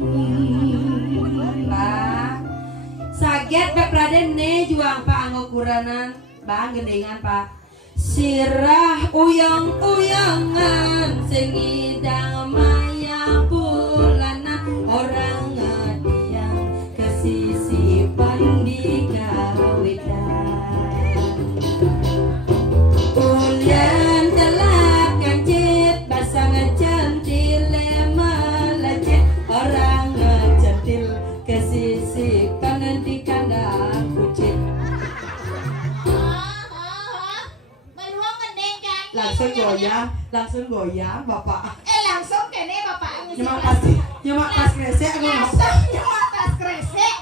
Pak, saget Pak Raden ne juang Pak anggo kuranan, bang gendengan Pak. Sirah uyang-uyangan sing idang maya pulana orang ngediang kesisipan di kawitan. Ulian telat kancit basang centil melejit orang ngecentil kesisipan di kandang kucing. Meluang ngendeng kan langsung goyang bapak. langsung kene bapak Nyemak pas kresek aku langsung nyemak tas kresek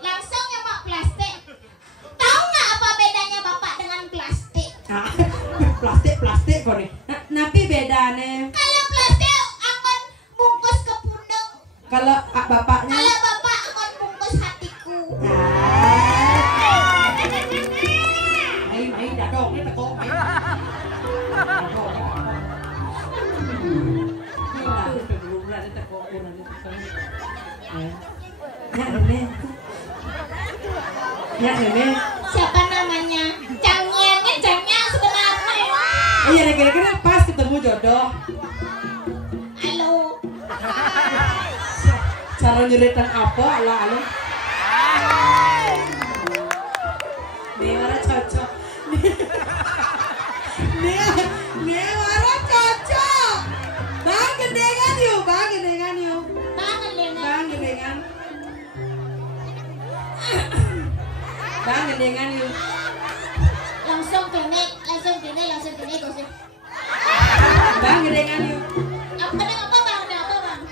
langsung nyemak plastik. Tahu nggak apa bedanya bapak dengan plastik? plastik kok nih. Napi bedane Kalau plastik akan bungkus ke pundung, kalau bapaknya. kalau bapak akan bungkus hatiku. Main dadong ini tekok. Ya ini. Siapa namanya? Cangnyangnya cangnyang sebenarnya. Iya kira-kira pas ketemu jodoh. Halo. Cara nyeritain apa ala. Nih wara cocok. Nih wara cocok. Bang gendengan yuk. Banget Lena. Bang gendengan yuk. Langsung kene gosip. Bang gendengan yuk. Apa bang?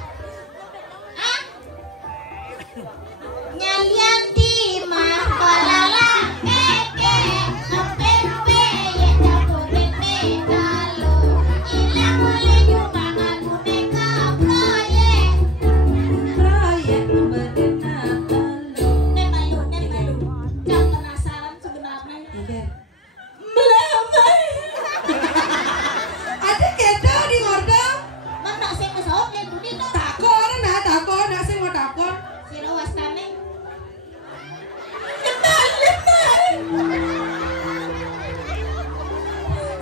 Hah? Nyalian di mah balala keke apepe ye capotete dalo ilang oleh jumangan boneka proyek Berdena talo. nemalu jangan penasaran sebenarnya Oke. melamar Ada kedo di ngordong. mana sing mesot le budi to Takon sing mau takon. sira wastane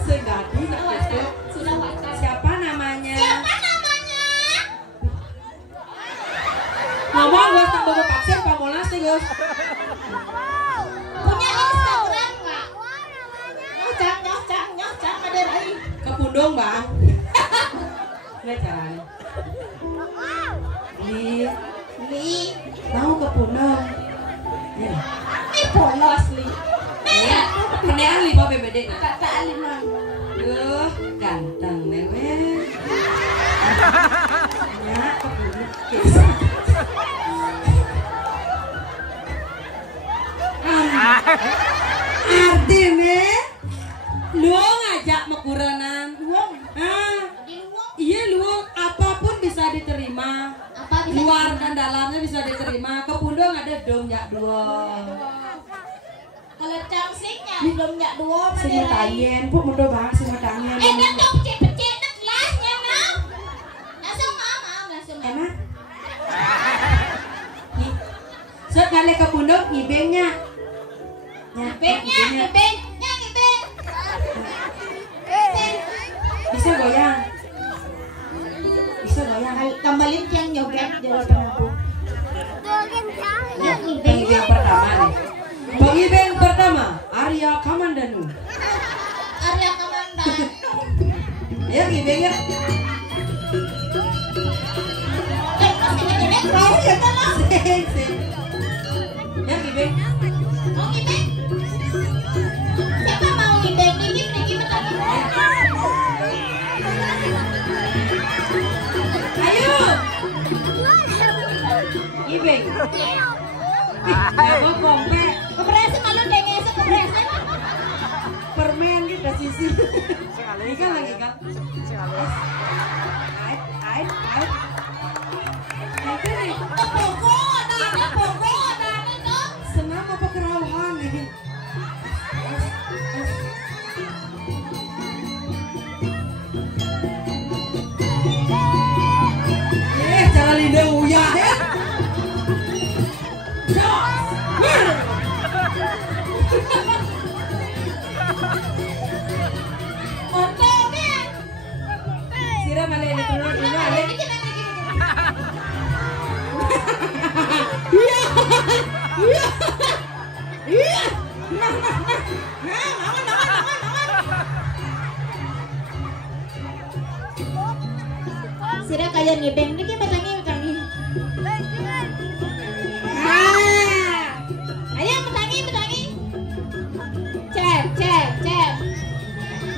Sing dadi sak kedo. sira wastane Siapa namanya? siapa namanya Ngomong gue tak bawa vaksin pamolas nih Gus. punya Instagram nggak? Nyocang ada lagi. Ke Pundung bang. Lihat caranya. Li. Mau ke Punong. Ya. Ini polos Li. Ya, kenean 5 BBD. Kakak Alimang. Duh, ganteng newe. Ya, ke Punong. Artinya lu ngajak mekuranan. Iya luang, apapun bisa diterima. Apa bisa Luar dan dalamnya bisa diterima. Ke Pundong ada dom jak dua. kalau cangsingnya belum nyak dua Sing mana tanyen, puk mundo bang sing tanyen. dan dong pecet-pecet dan kelasnya mau. Langsung mau langsung. Enak. Nih. Set kali ke Pundong ngibengnya. Ngibengnya. Bisa goyang. Bisa goyang. Kembali yang joget dari penabung. Ya, pengibeng pertama nih. Pengibeng pertama, Arya Kamandanu. Arya Kamandanu. Ayo ngibeng ya. Mau ya tolong. Ya ngibeng. Mau ngibeng? Siapa mau ngibeng? Niki betul. Ayo. Ngibeng. Mau kompak. Kepresan malu dengeng kepresan. Permen kita sisi. Ikan lagi kan? Ait. Nanti nih. Pokok ada dong. Senam apa kerauhan nih? Cara linde uyah ya. Montongnya. Siram ale ini dulu ale. Iya. Sira kaya ngibeng niki metangi. Ayo metangi. Cep.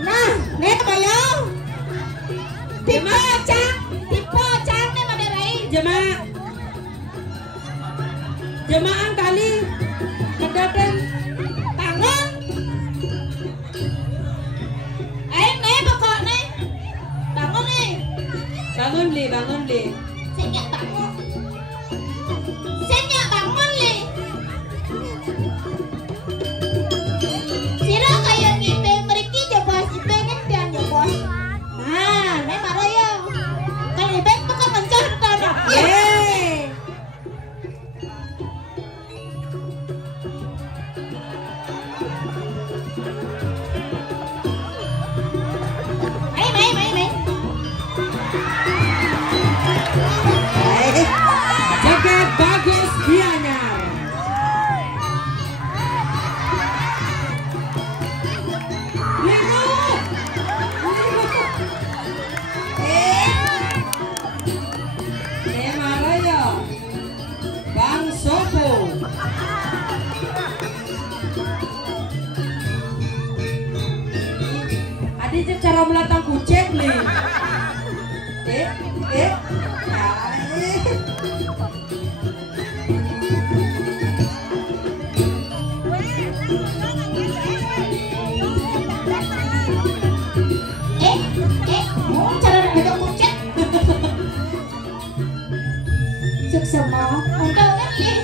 Nah, nek bayang. Tipe cang nih Maderai. Jemaah kali kedaten Tangan. Ayo nih pokok nih. Bangun nih. bangun li. Senyak bangun li. Sira kaya ngibeng mriki coba ngibeng dan coba. Nah, nek marah ya. Kan ngibeng bukan mencah tanah. Yeay. Main. Jagat bagus Gianyar. Maraya Bang Sopo. Ada cara melatang kucek nih. Cara pegang kucing. Seksama, udah kan ya.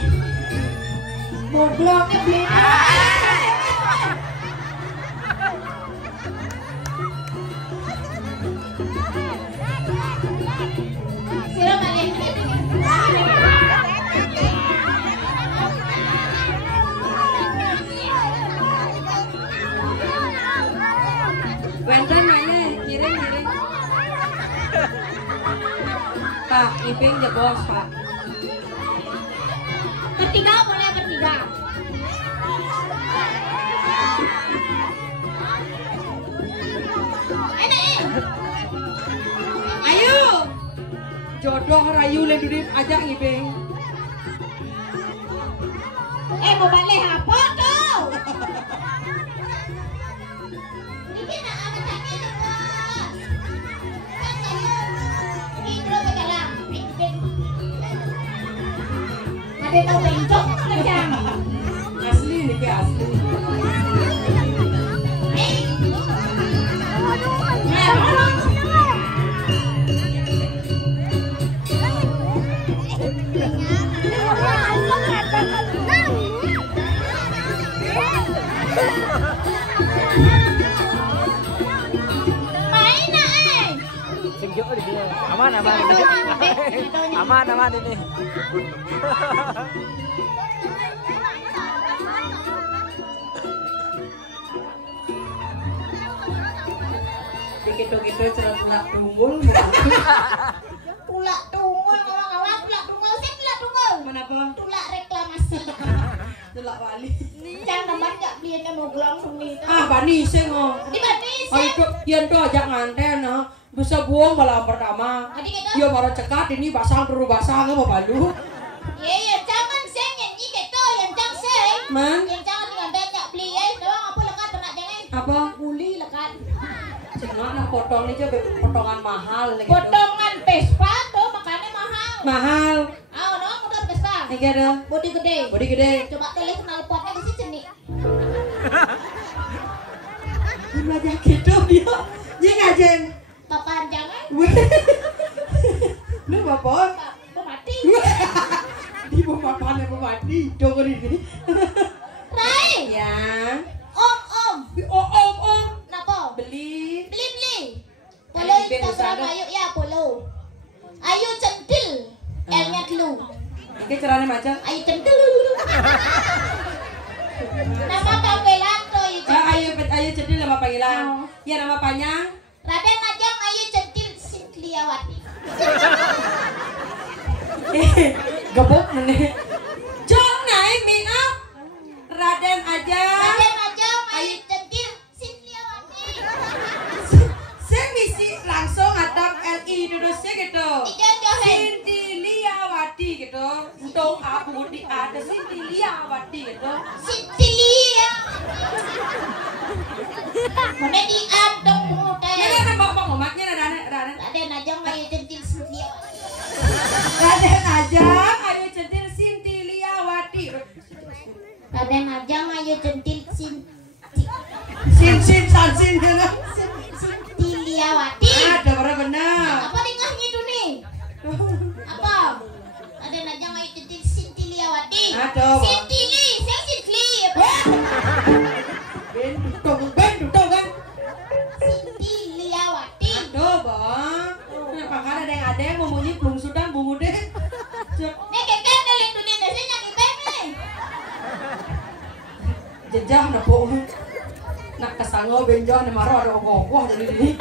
Bobloknya beli. Siram balik. Wenten mana? Giring. Pak, Iping the boss, Pak. Bertiga boleh bertiga. Ayo. jodoh rayu le dudip ajak ngibeng. Mau balik apa tuh? Ini nak amat tanya terus. Kan saya hidro ke dalam. Ada tahu bencok macam. Asli nih ke asli. Aman ini. Gitu-gitu cerah tulak tunggul. Tulak tunggul kawan-kawan, tulak tunggul sih tulak tunggul. Kenapa? Tulak reklamasi. Tulak wali. Jangan tambah nggak beliinnya mau gelang sumi. Bani sing oh. Di mana sih? Itu yen tuh ajak nganten nah. Bisa buang malam pertama. Yo baru cekat ini basang turu basang mau balu. Iya, jangan sih yang gitu, yang jangan sih. Man. Yang jangan dengan banyak beli doang apa lekat benak jangan. Apa? Buli lekat. Cuma nah potong aja potongan mahal gitu. Potongan Vespa tuh makanya mahal. Mahal. No, udah Vespa. Iki ada. Bodi gede. Bodi gede. Coba tulis kenal potnya di sini. Belajar gitu dia. Jeng ajeng. Papan jangan. Lu bapak. Mati. Di bapak mana mati. Dengar ini. Rai. Ya. Om. Om. Napa? Beli. Polo Instagram ayo ya polo. Ayo centil. L-nya dulu. Ini caranya macam. Ayo centil. Nama panggilan tuh Ayo cedil nama panggilan. Ya nama panjang. Raden Ajeng Ayu Centil Sintiawati. Gebuk meneh. Jong naik make up. Raden Ajeng Ayu Centil Sintiawati. Saya misi langsung atap LI dudusnya gitu. Sintiliawati gitu. Untuk aku di ada Sintiliawati gitu. Sintilia. Mana di antong muda. Ini kan bapak ngomaknya Raden Ajeng Ayu Centil Sintiawati. Raden Ajeng Ayu Centil Sintiliawati. Raden Ajeng Ayu Centil Sintiliawati. Ada benar. Apa dengahnya itu nih? Apa? Raden Ajeng Ayu Centil Sintiliawati. Ada. Sintili, saya Sintili. Bentuk kan. Sintiliawati. Aduh, Bang. Kenapa kan ada yang ngomongnya belum sudah bungu deh. Nih keken dari Indonesia nyanyi bebe. Jejak na po. Nak kesango benjo na maro ada gogoh dari ini.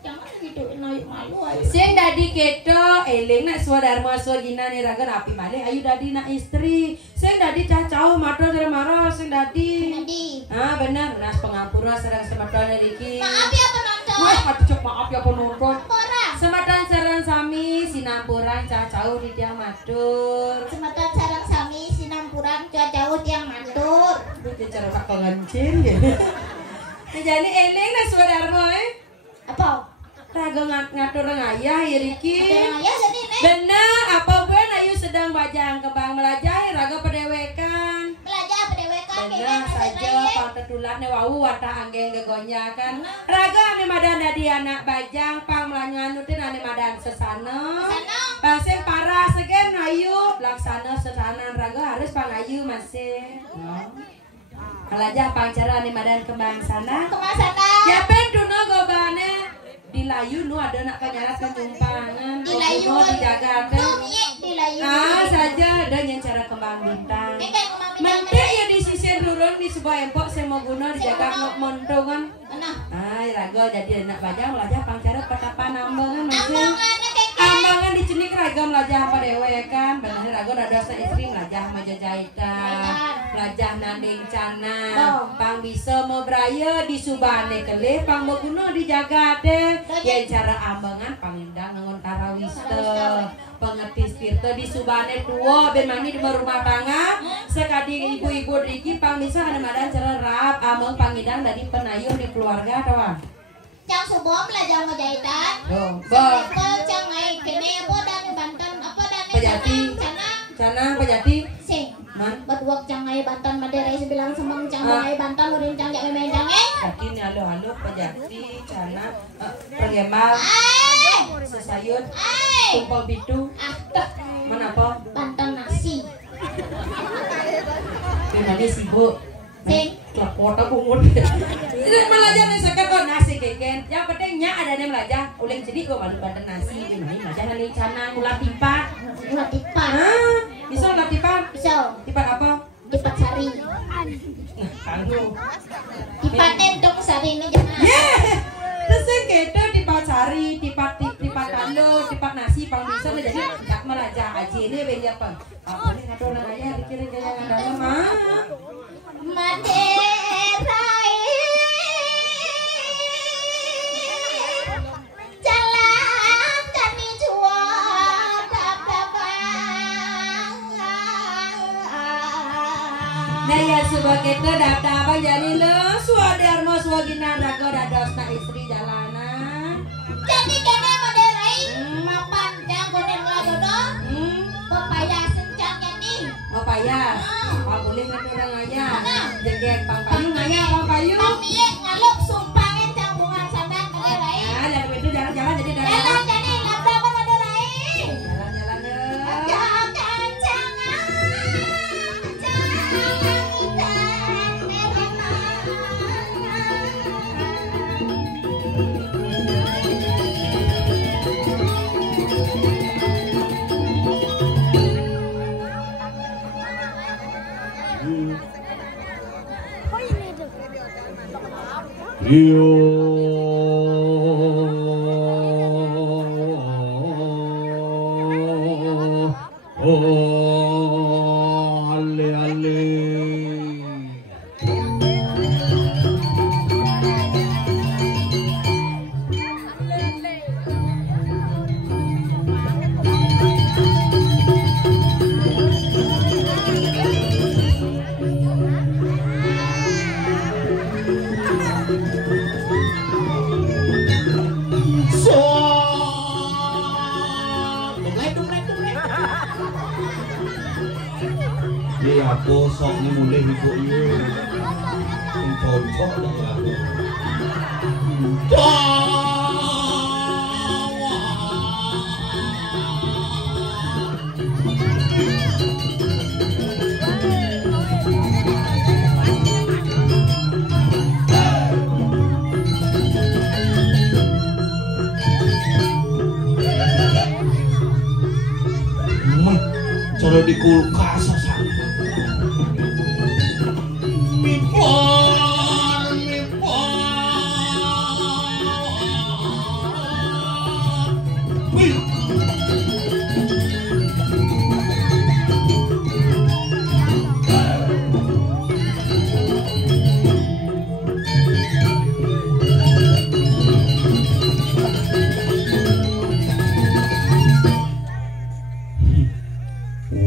Jangan gitu naik malu ayo. Sing dadi keto eling nak swadharma swagina ni raga rapi malih ayu dadi nak istri. Sing dadi cacau mato dari maro sing dadi. Benar nas pengampura sareng semadana iki. Maaf ya penonton. Wah, cok maaf ya penonton. Pora. Sematan sareng sami sinampuran cacau di tiang matur. Sematan sareng sami sinampuran jauh tiang matur. Itu cara tak kelancin ya. Jadi eling na swadharma Apa? raga ngatur ngayah ya Riki. Ayah jadi nih. Benar, apa pun ayu sedang bajang kebang melajai raga pedewekan. Belajar PDWK Benar saja pantetulannya wau wata anggeng gegonyakan. Raga ane madan dadi anak bajang pang melanyanutin ane madan sesana. Pasien parah segen ayu laksana sesana raga harus pang ayu masih. Melajah pang cara ane madan kembang sana. Kemana sana? Ya penduno gobane dilayu nu ada nak kanyarat tumpangan. Dilayu dijagakan. Dilayu. Saja ada yang cara kembang bintang. Ini kayak kemana? Menteri yang disisir turun di sebuah empok saya mau guna dijaga montongan. Mana? Raga jadi anak bajang melajah pangcara petapa nambangan masih. Ambangannya kayak Ambangan dicenik raga melajah apa dewe kan. Benar raga dadosa istri melajah majajahitan, melajah nanding cana, pang bisa mebraya di subane kelih, pang meguna di jagade, yang cara ambengan pangindang ngangon karawiste, pengetis tirta di subane tua, ben mani di rumah tangga, sekadi ibu-ibu riki pang bisa ada madan cara rap, ameng pangindang dari penayuh di keluarga kawan. Cang subuh belajar majahitan. Cang ngai kene apa dan Banten apa dan Cana Pejati. Sing. Man. Berduak cang ngai Banten Madera sebilang semang cang ngai Banten urin cang jak memang cang Pejati ni halo Pejati Cana Pergemal. Sesayut. Tumpal bitu. Mana apa? Banten nasi. Dimana sibuk. Sing. Kota kumur. Ini melajah nih sekat nasi keken. Yang pentingnya adanya melajah. Uling jadi kok baru Banten nasi. Ini melajah nanti cana ulat tipat. Ulat tipat. Bisa ulat tipat? Bisa. Tipat apa? Tipat sari. Nah, kanggo. Tipat entong sari ini jangan. Terus yang gitu tipat sari, tipat kando, tipat nasi, pang bisa jadi jak melajah aja ini beda apa? Apa nih ngatur namanya dikirim kayak yang dalam Madera jalan kami jual dap-dapan. Nah ya sebagai itu dap-dapan jadi lo swadarma swaginanda kau dadosna istri jalanan. Jadi kene Madera mapan cang konen lagodo pepaya sencang jadi Pepaya. Pak boleh ngatur namanya. Jengkek pang payu ngaya pang payu. Kami ngaluk sumpangin cang bunga sandan Madera. Nah, dari itu jalan-jalan jadi Jalan jadi dap-dapan Madera. Jalan-jalan deh. Jangan jangan Aku sok ni mulai hidup ni. Cocok dah aku. Cara di kulkas asal.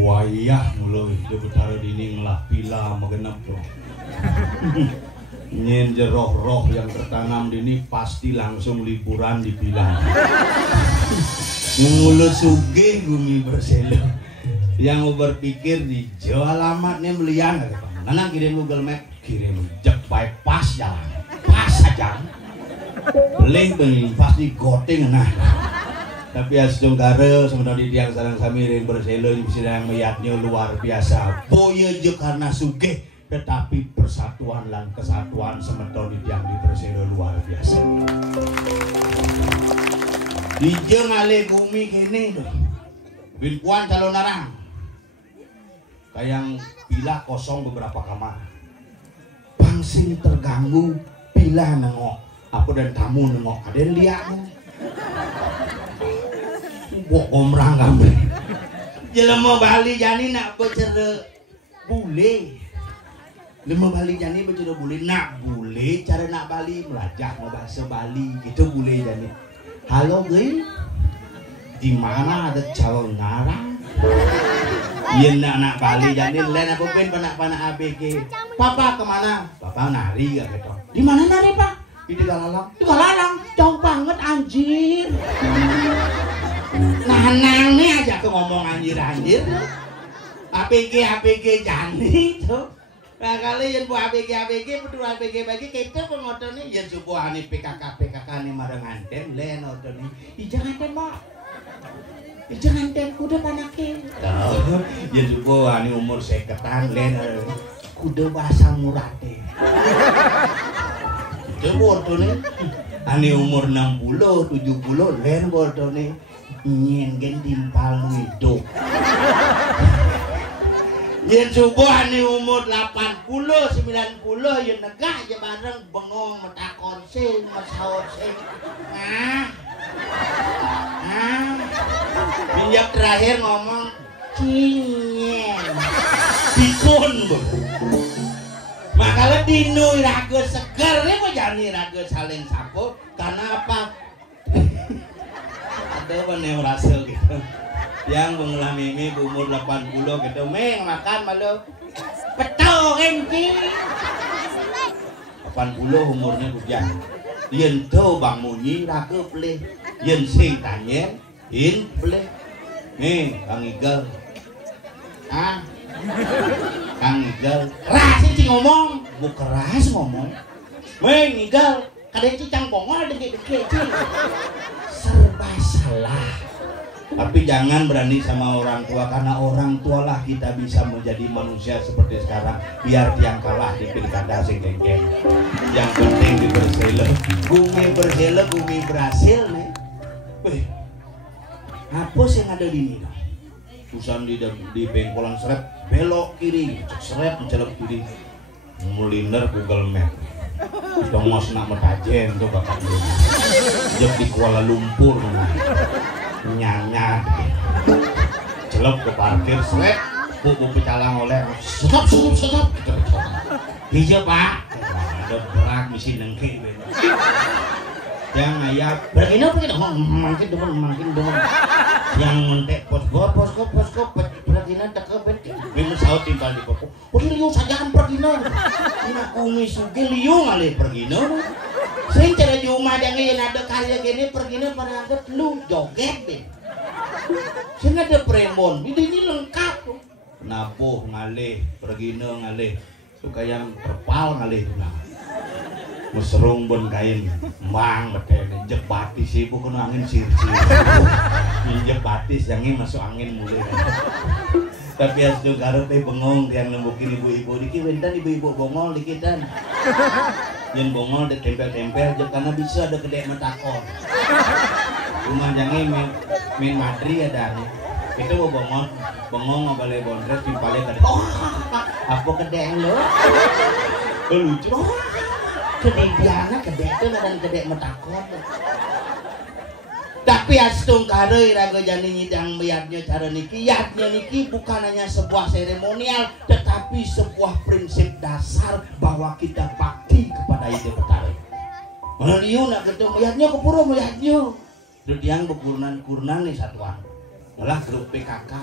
Wayah mulai dia bertara dinding lah pila mengenap tuh. Nyen roh-roh yang tertanam dini pasti langsung liburan di Pilang. Mulu sugih bumi berselo. Yang berpikir di Jawa alamatnya meliang ada apa? Nanang kirim Google Map, kirim jek bypass jalan, pas aja. Beling pasti goting nah. Tapi asung kare sebenarnya tiang sarang samiring berselo di sidang meyatnya luar biasa. Boye je karena sugih tetapi persatuan dan kesatuan semeton di tiang di berselo luar biasa. Di jengale bumi kene tuh. Binpuan calon narang. Kayang bila kosong beberapa kamar. Pangsing terganggu bila nengok. Aku dan tamu nengok ada liat. Wah omrang kami. Jelema Bali jani nak becere bule. Lema Bali jani becere bule nak bule cara nak Bali belajar mau bahasa Bali gitu bule jani. Halo gue, di mana ada calon ngarang? Iya nak Bali jani lain apa pun panak ABG. Papa kemana? Papa nari gak gitu. Di mana nari pak? Di Galalang. Di Galalang jauh banget anjir. Nanang nih aja tuh ngomong anjir. APG jani tuh. Nah kali yang buat APG betul APG kita pengotor nih yang sebuah nih PKK nih marang anten lain otor nih. Jangan anten mak. Jangan anten kuda panakin. Ya sebuah nih umur seketan lain kuda bahasa murate. Coba otor nih. Ani umur 60, 70 lain otor nih. Nyen timpal hidup. Yen subuh ni umur 80, 90 yen negah aja bareng bengong metakon sing masaur sing. Minyak terakhir ngomong cinyen. Dikon bu. Makanya dinui raga seger ni kok jani raga saling sapu karena apa? Ada mana merasa gitu. Yang mengulah mimi umur 80 gitu meng makan malu petau kenci 80 umurnya hujan yen tuh bang munyi raga pelih yen sing tanyen in pelih nih Kang Igel Kang Igel keras sih ngomong bu keras ngomong meng Igel kadang cicang bongol deket-deket serba salah. Tapi jangan berani sama orang tua karena orang tua lah kita bisa menjadi manusia seperti sekarang. Biar tiang kalah di pilkada sing geng-geng. Yang penting di bersele. Bumi berhasil nih. Wih. Apa sih yang ada di ini? Susan di bengkolan seret belok kiri, seret mencelok kiri. Muliner Google Map. Sudah mau senak metajen tuh bapak dulu. Jep di Kuala Lumpur. Nyanya celok ke parkir seret buku pecalang oleh stop hijau pak ada berak misi nengke yang ayah begini makin demen yang mentek posko begini teke bini saut timbal di pokok pergi liu saja kan pergi ini kumis sugi liu ngalih pergi sing cara di rumah yang ada karya gini pergi pada anggap lu joget deh sing ada premon ini lengkap napuh ngalih pergi ngalih suka yang terpal ngalih mesrung bon kain mang betul jep batis ibu kena angin sir-sir jep batis yang ini masuk angin mulai tapi as tu garap bengong yang nembukin ibu-ibu dikit bentan ibu-ibu bongol dikitan yang bongol ada tempel-tempel karena bisa ada kedek metakon rumah jangan main matri ada nih itu bongong nggak bondres timpalnya kedek apa kedek lo lucu kedek biana kedek itu dan kedek metakon tapi astung karei raga jani nyidang meyatnya cara niki yatnya niki bukan hanya sebuah seremonial tetapi sebuah prinsip dasar bahwa kita bakti kepada ide petare meliu nak ketemu meyatnya ke pura meyatnya yang berkurunan nih satuan malah grup PKK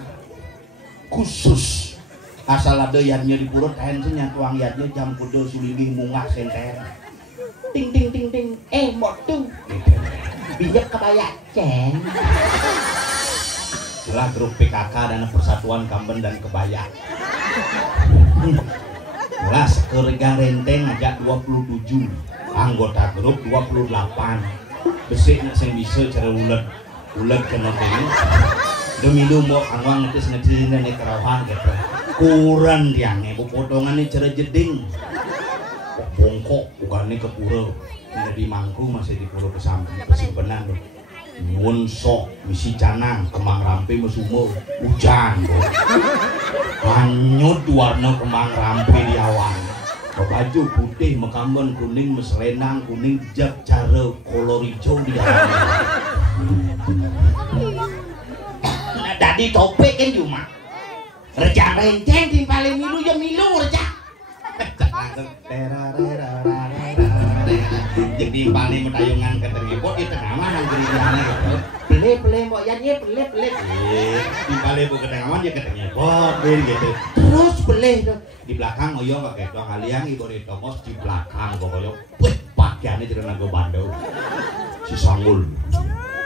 khusus asal ada yatnya di pura kain senya tuang yatnya jam kudo sulili mungah senter ting motu bijak kebayat ceng setelah grup PKK dan Persatuan Kamben dan Kebaya lah sekeregang renteng ajak 27 anggota grup 28 besiknya yang bisa cara ulet kena ini demi mau angwang ngetis ini kerawan gitu kurang tiangnya potongannya cara jeding bongkok bukan ini ke pura di mangku masih di pura pesimpenan nyuwun sok misi canang kemang rampe mesumo hujan hanyut warna kemang rampe di awan baju putih mekambon kuning meslenang kuning jak cara kolor hijau di awan di topik kan cuma rejang renceng timpale milu ya milu rejang jadi paling medayungan keteripot di tengah mana gerijanya beli mbok ya dia beli timpale bu ketengawan ya keteripot gitu terus beli di belakang ngoyo pakai doang aliang ibu tomos di belakang pokoknya wih pakaiannya jadi nago bandau si sanggul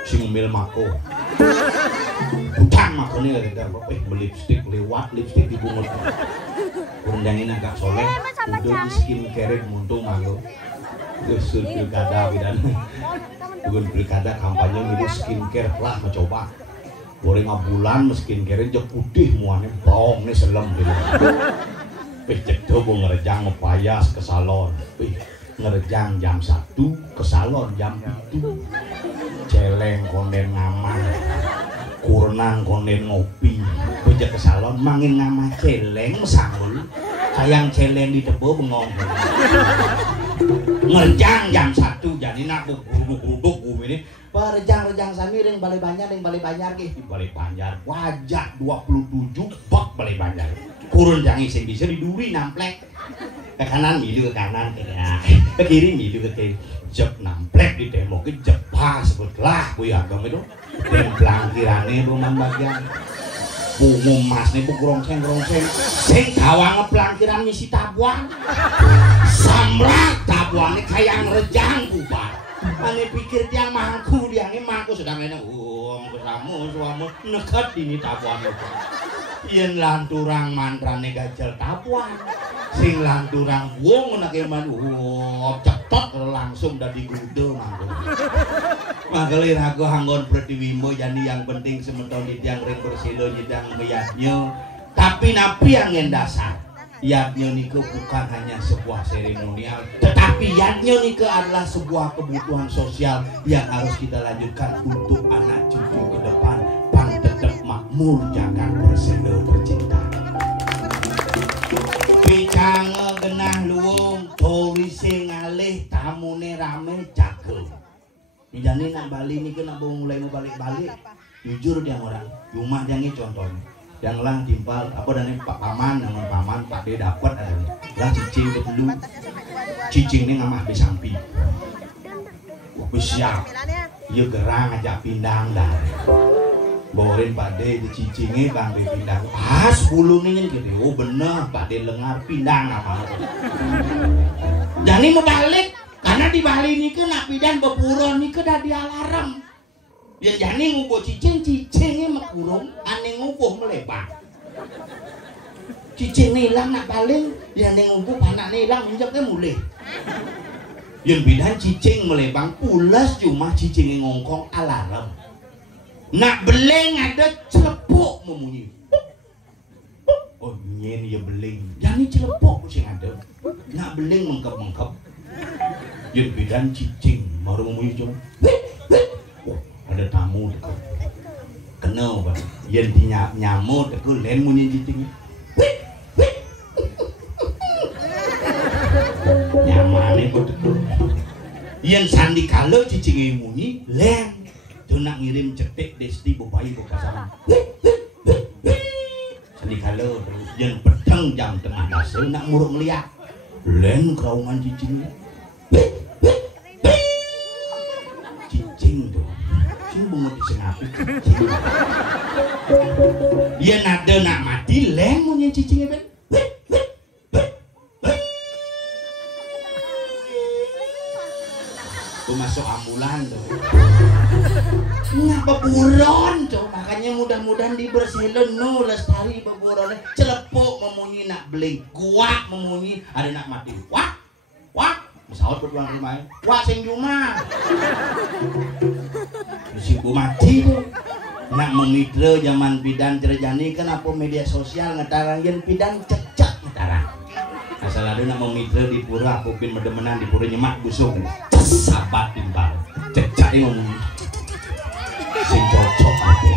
si ngemil mako utang makonya kita lipstick lewat lipstick di bungut kurendangin agak soleh udah di skincare muntung malu gesur pilkada bidan bukan pilkada kampanye ngiri skincare lah mencoba boleh ngabulan skincare jauh putih muanya bawang nih selem gitu pecek tuh gue ngerejang ngepayas ke salon ngerejang jam 1 ke salon jam 7 celeng konden ngaman kurnang konden ngopi pecek ke salon mangin ngama celeng mesangul sayang celeng di tebo bengong ngerejang jam 1 jadi nak bubuk ini perejang-rejang samiring balai banjar di balai banjar wajah 27 bak balai banjar kurun jangan sing bisa diduri namplek ke kanan milu ke kanan ke kiri milu ke kiri jep namplek di tembok jep pas sebutlah bu agam itu dan pelangkirannya rumah bagian bungu mas nih bu rongseng sing kawang pelangkiran misi tabuan samrak tabuannya kayak ngerejang bubar ane pikir tiang mangku dia ini mangku sedang ini kamu suamu nekat ini tabuan itu yen lanturang mantrane gajal tapuan sing lanturang wong nek manu cetot langsung dadi gude mangko magelir aku hanggon Pratiwimo yani yang penting semeton di tiang ring bersilo nyedang meyatnya tapi napi yang endasar yatnya niku bukan hanya sebuah seremonial tetapi yatnya niku adalah sebuah kebutuhan sosial yang harus kita lanjutkan untuk anak cucu ke depan tetap makmur jangan berselo tercinta bicang genah luwung turise ngalih tamune rame cakep jadi nak Bali ini kena mulai mau balik-balik jujur dia orang rumah dia contohnya yang lang timpal apa dan Pak Paman namun Paman Pak D dapat ada lah cicing dulu cicing ini ngamah di samping siap iya gerang aja pindang dah bawain Pak D di cicingnya bang di pindang 10 nih gitu oh bener Pak D lengar pindang apa jadi mau balik karena di Bali ini kena pindang beburon ini kena di alarm yang jadi ngubuh cicingnya mekurung aneh ngubuh melebar cicing hilang nak paling yang ngubuh anak hilang injaknya mulai yang bidan cicing melebang pulas cuma cicingnya ngongkong alarm nak beleng ada celepuk memunyi oh nyen ya beleng jadi celepuk sing ada nak beleng mengkep yang bidan cicing baru memunyi cuma ada tamu dekat kenal bang yang nyamuk dekat lain munyi cicing nyamane betul yang sandi kalau cicing munyi lain tuh nak ngirim cetek desti bebayi bepasangan sandi kalau yang petang jam tengah dasar nak muruk ngeliat lain keraungan cicingnya cicing tuh sing bungut disengapi ya nada nak mati leng munyi cicingnya ben tuh masuk ambulan tuh ngapa buron tuh makanya mudah-mudahan dibersihin no lestari beburonnya celepuk memunyi nak beling kuak memunyi ada nak mati wak pesawat berpulang rumahnya wak sing cuma siku mati tuh nak memitra zaman bidan terjani kenapa media sosial ngetarangin bidan cecak ngetarang asal ada nak memitra di pura aku pin medemenan di pura nyemak busuk sahabat timbal cecak yang ngomong sing cocok aja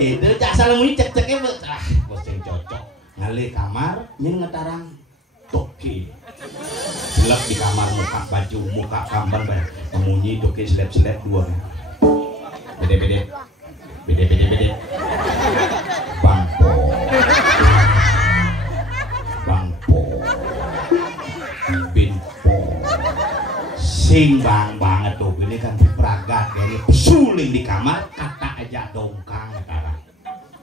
itu cak salah muni ceceknya bos sing cocok ngalih kamar nyen ngetarang toki gelap di kamar muka baju muka kamar memunyi toki selep-selep dua Bede. Bangpo. Binpo. Sing banget tuh, ini kan peragat dari pesuling di kamar, kata aja dongkang sekarang.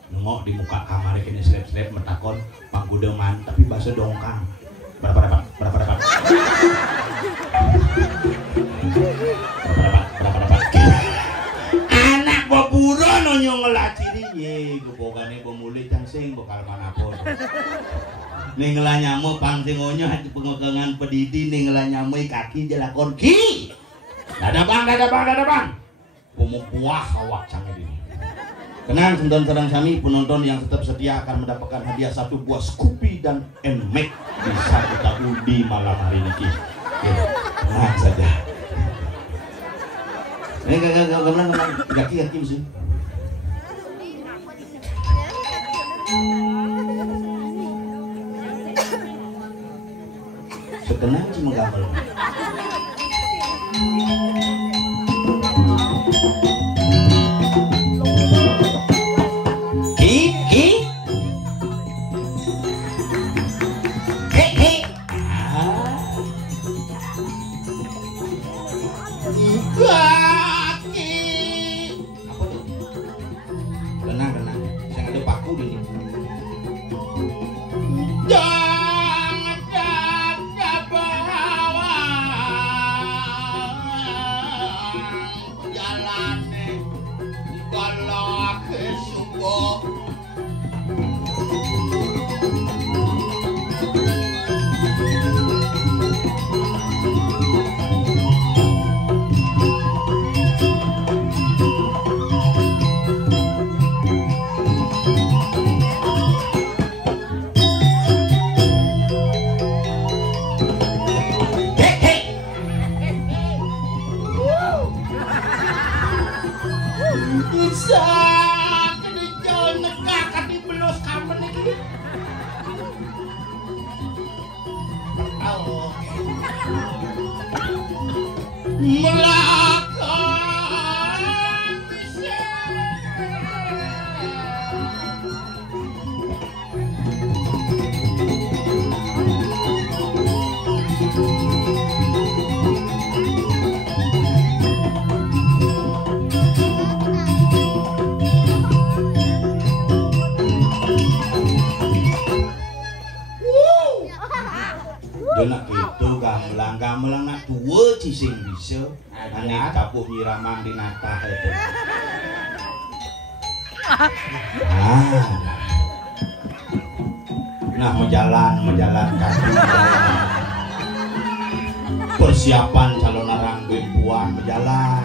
Nengok di muka kamar ini slep metakon panggudeman tapi bahasa dongkang. Berapa dapat? Anak bapura nonyong ngelaciri ye, gubogane bemuli cang sing bakal manapun. Ning ngelanyamu pangsingonyo hati pengekengan pedidi ning ngelanyamu kaki jelakon ki. Dada bang. Bumuk buah awak sangat ini. Tenang sedang sami penonton yang tetap setia akan mendapatkan hadiah 1 buah Scoopy dan Nmax bisa kita undi malam hari ini. Oke, tenang saja. Ini gak kaki mesti. Sekenang cuma gambar. Gamelang nak dua cising bisa hanya tapuh nyiramang di natah itu. Nah mau jalan kaki persiapan calon arang puan berjalan.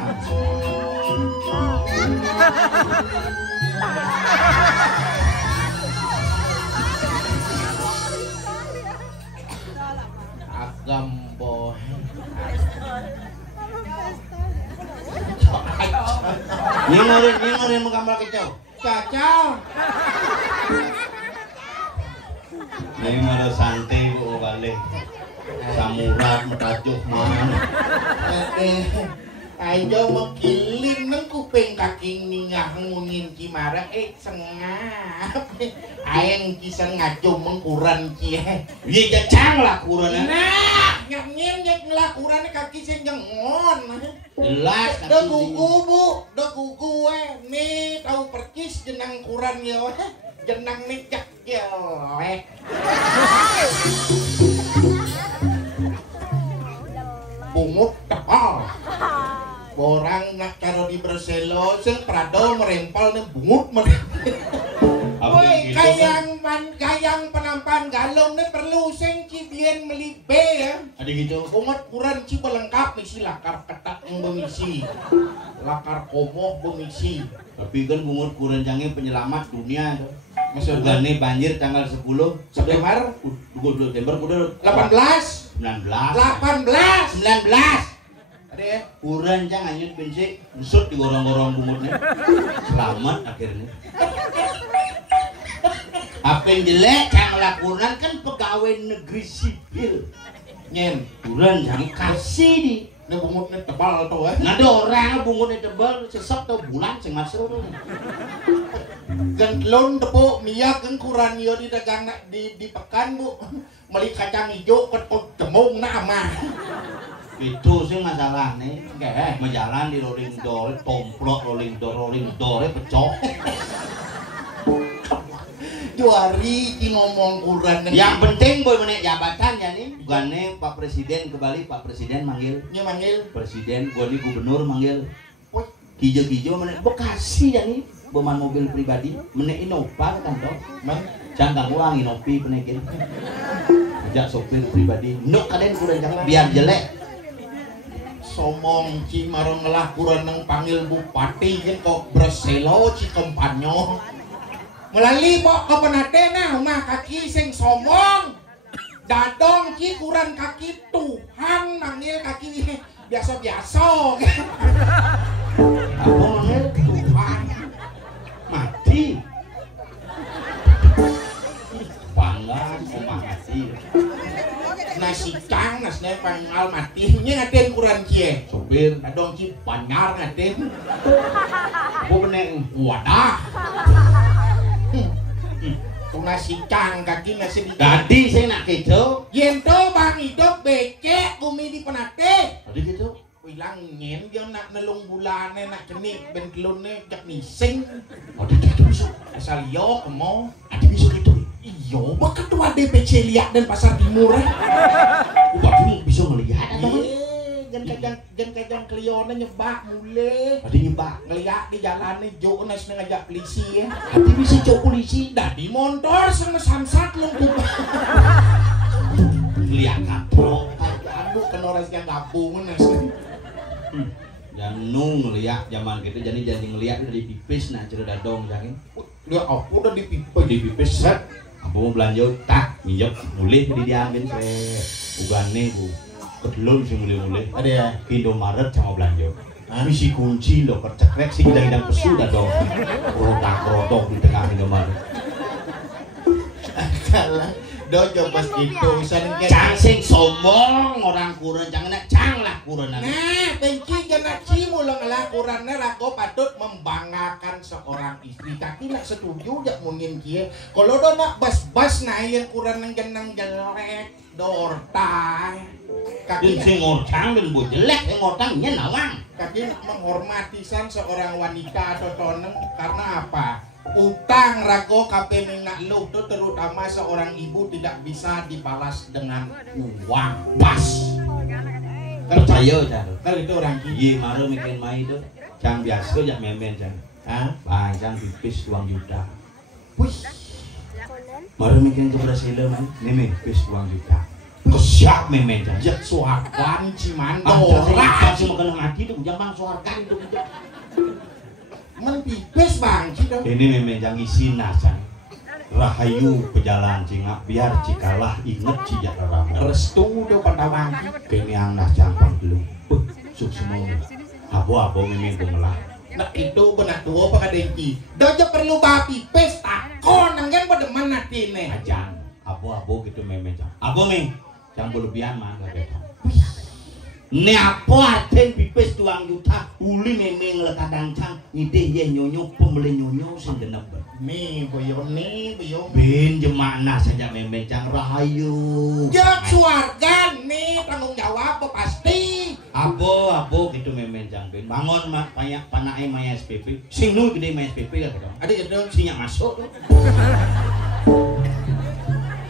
Gambo. Ningorin menggambar kacau. Ningorin santai bu balik. Samurat metajuk mana? Ayo makilin nang kuping kaking ningah ngungin kimara sengap. Ayang kisah ngaco mengkuran cie. Iya jacang lah kuran. Nah, nyangin ngelakuran kaki sing nyengon. Jelas. Do gugu nih tahu percis jenang kuran ya. Jenang nicak ya. Bungut tepal. Orang nak karo di Berselo sing prado merempal nih bungut Woi, kayang penampan galong nih perlu sing cibien melibe ya. Ada gitu. Umat kuran ciba lengkap nih si lakar ketak yang bemisi, lakar komoh bemisi. Tapi kan bungut kuran jange penyelamat dunia tuh. Maksudnya banjir tanggal 10 September, 20 September udah 18, 19. Ada ya, kuran jangan nyut benci, usut di gorong-gorong bungutnya. Selamat akhirnya. Apa yang jelek yang lakukan kan pegawai negeri sipil. Nyen, kuran jangan kasih di Ini bungutnya tebal tuh ya. Nah ada orang bungutnya tebal sesek tuh bulan sing masuk. Gentlon tepuk Mia kengkuran yo di dagang di pekan bu. Meli kacang hijau ketuk temung nama. Itu sih masalah nih. Menjalan di rolling door, tomplok rolling door pecah. Juari ki ngomong kuran. Yang penting boy menek jabatan ya nih. Bukannya Pak Presiden kembali, Pak Presiden manggil. Nya manggil Presiden, gua nih gubernur manggil. Hijau-hijau menek Bekasi ya nih. Beman mobil pribadi, menek Innova kan toh. Jangan uang Innovi penekin. Ajak sopir pribadi. Nuk kalian kuran jangan biar jelek. Somong ci marong ngelah kuran nang panggil bupati kan kok berselo ci kempanyo. Melalui pok kepenate nah mah kaki sing somong. Dadong ci kuran kaki Tuhan manggil kaki biasa-biasa. Apa manggil Tuhan mati. Bangga sama mati. nasi cang nasnya pangal mati nya ngaden kuran cie. Sopir Dadong ci banyar ngaden. apa beneng Wadah. Tuh nasi cang kaki nasi di tadi saya nak kejo Yento bang hidup becek bumi di penate. tadi gitu Wilang nyen dia nak nelung bulane nak cenik bentlone jak nising. tadi gitu bisa Asal yo kemo. ada bisa gitu Iyo, bak ketua DPC Liak dan Pasar Timur. ubah ini bisa melihat atau Gen kajang klione nyebak mule. tadi nyebak Ngeliat di jalan jo nas ngajak polisi ya. tadi bisa cok polisi Dadi motor sama samsat lengkup. lihat katro Aduh kenoras yang gabung nas. Janu ngeliat zaman gitu jadi ngeliat udah dipipis nah cerita dong jangan Dia aku udah dipipis. dipipis set apa mau belanja tak minyak mulai di diambil saya ugane bu kedelun sih mulai Ada ya. ke Indomaret sama belanja misi kunci lo kercekrek sih kita pesu dah dong rotak di tengah Indomaret Kalah. Dojo pas itu saling cang sing sombong orang kurang jangan nak cang lah kurang Nah, benci jana cimu lo ngelakurannya rago patut membanggakan seorang istri. Tapi nak setuju jak mungkin kia. Kalau do nak bas-bas na yang kurang nang jenang jelek dortai. Kaki sing ngorcang dan bu jelek sing ngorcangnya nawang kaki nak menghormati seorang wanita atau toneng karena apa? Utang rago kape nak lu tuh terutama seorang ibu tidak bisa dibalas dengan uang pas. percaya cang Kalau itu orang gigi. iya maru bikin main itu cang biasa jak memen cang Hah? panjang pipis 2 juta Wih, maru bikin kepada sila man ini pipis 2 juta kesiap memen cang jak suapan cimando. ah cuma kena mati tuh jangan suarkan itu Men pipis bang, cik ini memen cang isi cang rahayu pejalan cingak biar cikalah inget cijak rama restu do pandawang. kini anak campang dulu suk semua abo memen bungelah Nah itu benar tua apa kadengki. Dojo perlu bawa pipis takon nanggen pada mana tine. ajang abo gitu memen cang abo me cang berlebihan mah gak betul ne apa arten pipis 2 juta uli memeng le kadang cang ide ye nyonyo pembeli nyonyo sing genep Nih boyong. ben jemana saja memeng cang rahayu Jak suarga nih tanggung jawab pasti. abo gitu memeng cang ben bangun mak banyak panake maya SPP sing nu gede maya SPP kan Ada gitu. sinya masuk tuh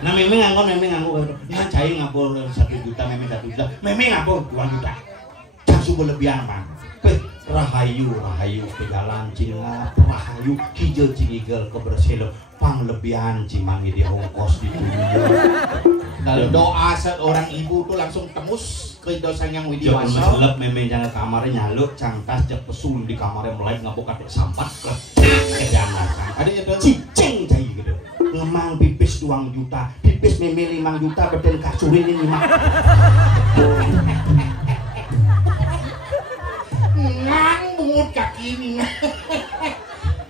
nah memeng nganggo nah cai ngapur 1 juta memeng 1 juta memeng ngapur 2 juta cang subuh lebihan bang rahayu pejalan cingap rahayu hijau cingigel keberselo pang lebihan cimangi di ongkos di dunia Kalau doa seorang ibu tuh langsung tembus ke dosa yang Jok widiwasa. meselep memeng jangan kamarnya nyaluk cangkas jek pesul di kamarnya mulai ngabuk katik sampat ke jangan Ada gitu. cicing cai gitu ngemang pipis 2 juta pipis meme 5 juta beten kasurin ini mah Ngang bungut kaki ini.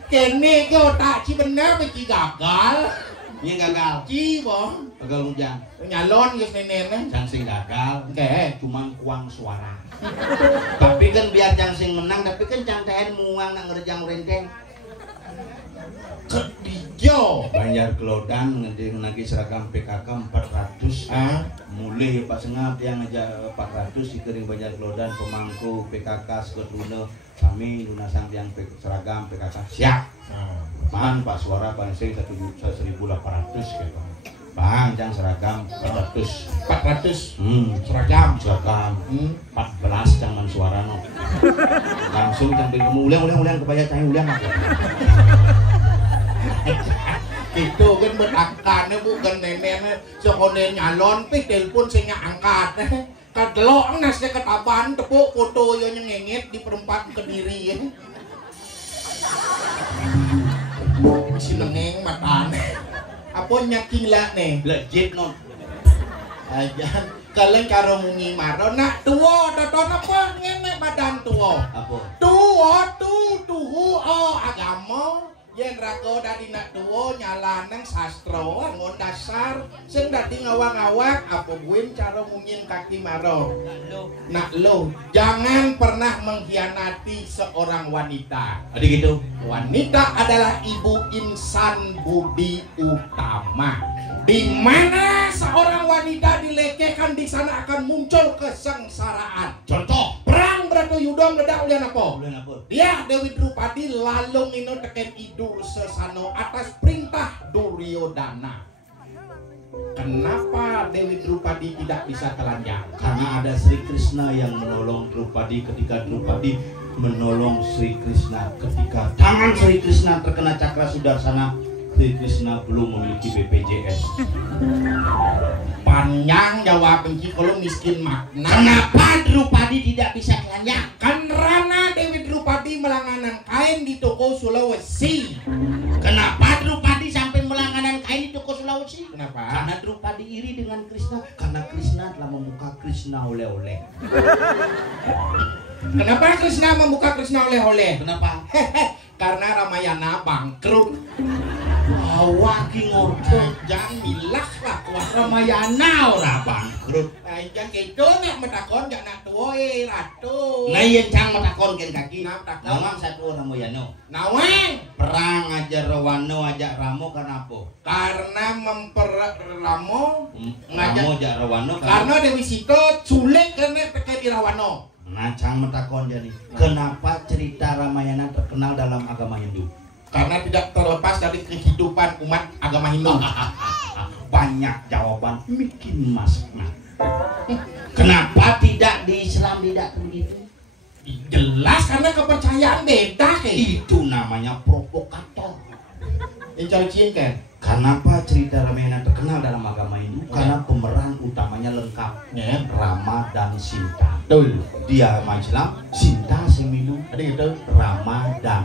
Kene ke otak ci bener apa ci gagal? ini gagal Ci boh. gagal hujan Nyalon geus nenen. can sing gagal Oke. cuman kuang suara Tapi kan biar jang sing menang, tapi kan jang tehen muang nang ngerjang renteng. Kedijo. Banjar Kelodan ngedeng lagi seragam PKK 400. Mulai Pak Sengap yang aja 400 dikering Banjar Kelodan pemangku PKK seketune kami lunasan yang seragam PKK siap. Man Pak Suara Bansing 1.800 gitu. Bang jang seragam 400 seragam 14 jangan suara no. Langsung jang kamu ulang kebaya cahaya ulang apa. Itu kan berakannya bukan neneknya sekone nyalon pi telepon sing angkat kadelok nasnya ketaban tepuk foto yo nyengengit di perempat Kediri si nengeng matane apa nyaking lah nih Legit non. ajan kalian karo mungi maro nak tuwa toton apa ngene badan tuwa Apa? tuwa tuhu agama yen raga dadi nak tuwa nyalanang sastra ngon dasar sing dadi ngawang-awak apa buin cara mungin kaki maro nak lo jangan pernah mengkhianati seorang wanita. Adik gitu. Wanita adalah ibu insan budi utama. Di mana seorang wanita dilekehkan di sana akan muncul kesengsaraan. Contoh, perang Bratayuda meledak ulian apa? Dia Dewi Drupadi lalung ino teken Idur Sesano atas perintah Duryodana. Kenapa Dewi Drupadi tidak bisa telanjang? Karena ada Sri Krishna yang menolong Drupadi ketika Drupadi menolong Sri Krishna ketika tangan Sri Krishna terkena cakra Sudarsana. Sri Krishna belum memiliki BPJS. Panjang jawab benci kalau miskin makna. Kenapa Drupadi tidak bisa telanjang? Karena Dewi Drupadi melanganan kain di toko Sulawesi. Kenapa Drupadi sampai melangganan kain di toko Sulawesi? Kenapa? Karena Drupadi iri dengan Krishna. Karena Krishna telah membuka Krishna oleh-oleh. Kenapa Krishna membuka Krishna oleh-oleh? Kenapa? Karena Ramayana bangkrut. Awaki ngorto. Jangan milah lah kuah Ramayana ora bangkrut. jangan gitu nak metakon gak nak tua ratu. Nah yang cang metakon ken kaki. Nah, metakon. Nawang satu Ramayana. Nawang. Perang aja Rawano aja Ramo karena apa? Karena memperlamo ngajak Ramo aja Rawano karena Dewi Sita culik kena teke di Rawano. Nah cang metakon jadi. Kenapa cerita Ramayana terkenal dalam agama Hindu? Karena tidak terlepas dari kehidupan umat agama Hindu. Banyak jawaban bikin masukna. Kenapa tidak di Islam tidak begitu? Jelas karena kepercayaan beda kayak. Itu namanya provokator. Yang cari kan? Kenapa cerita Ramayana terkenal dalam agama Hindu? Karena pemeran utamanya lengkap, Ya. Rama dan Sinta. Betul. Dia sama Islam, Sinta semilu, Ada gitu. Ramadan.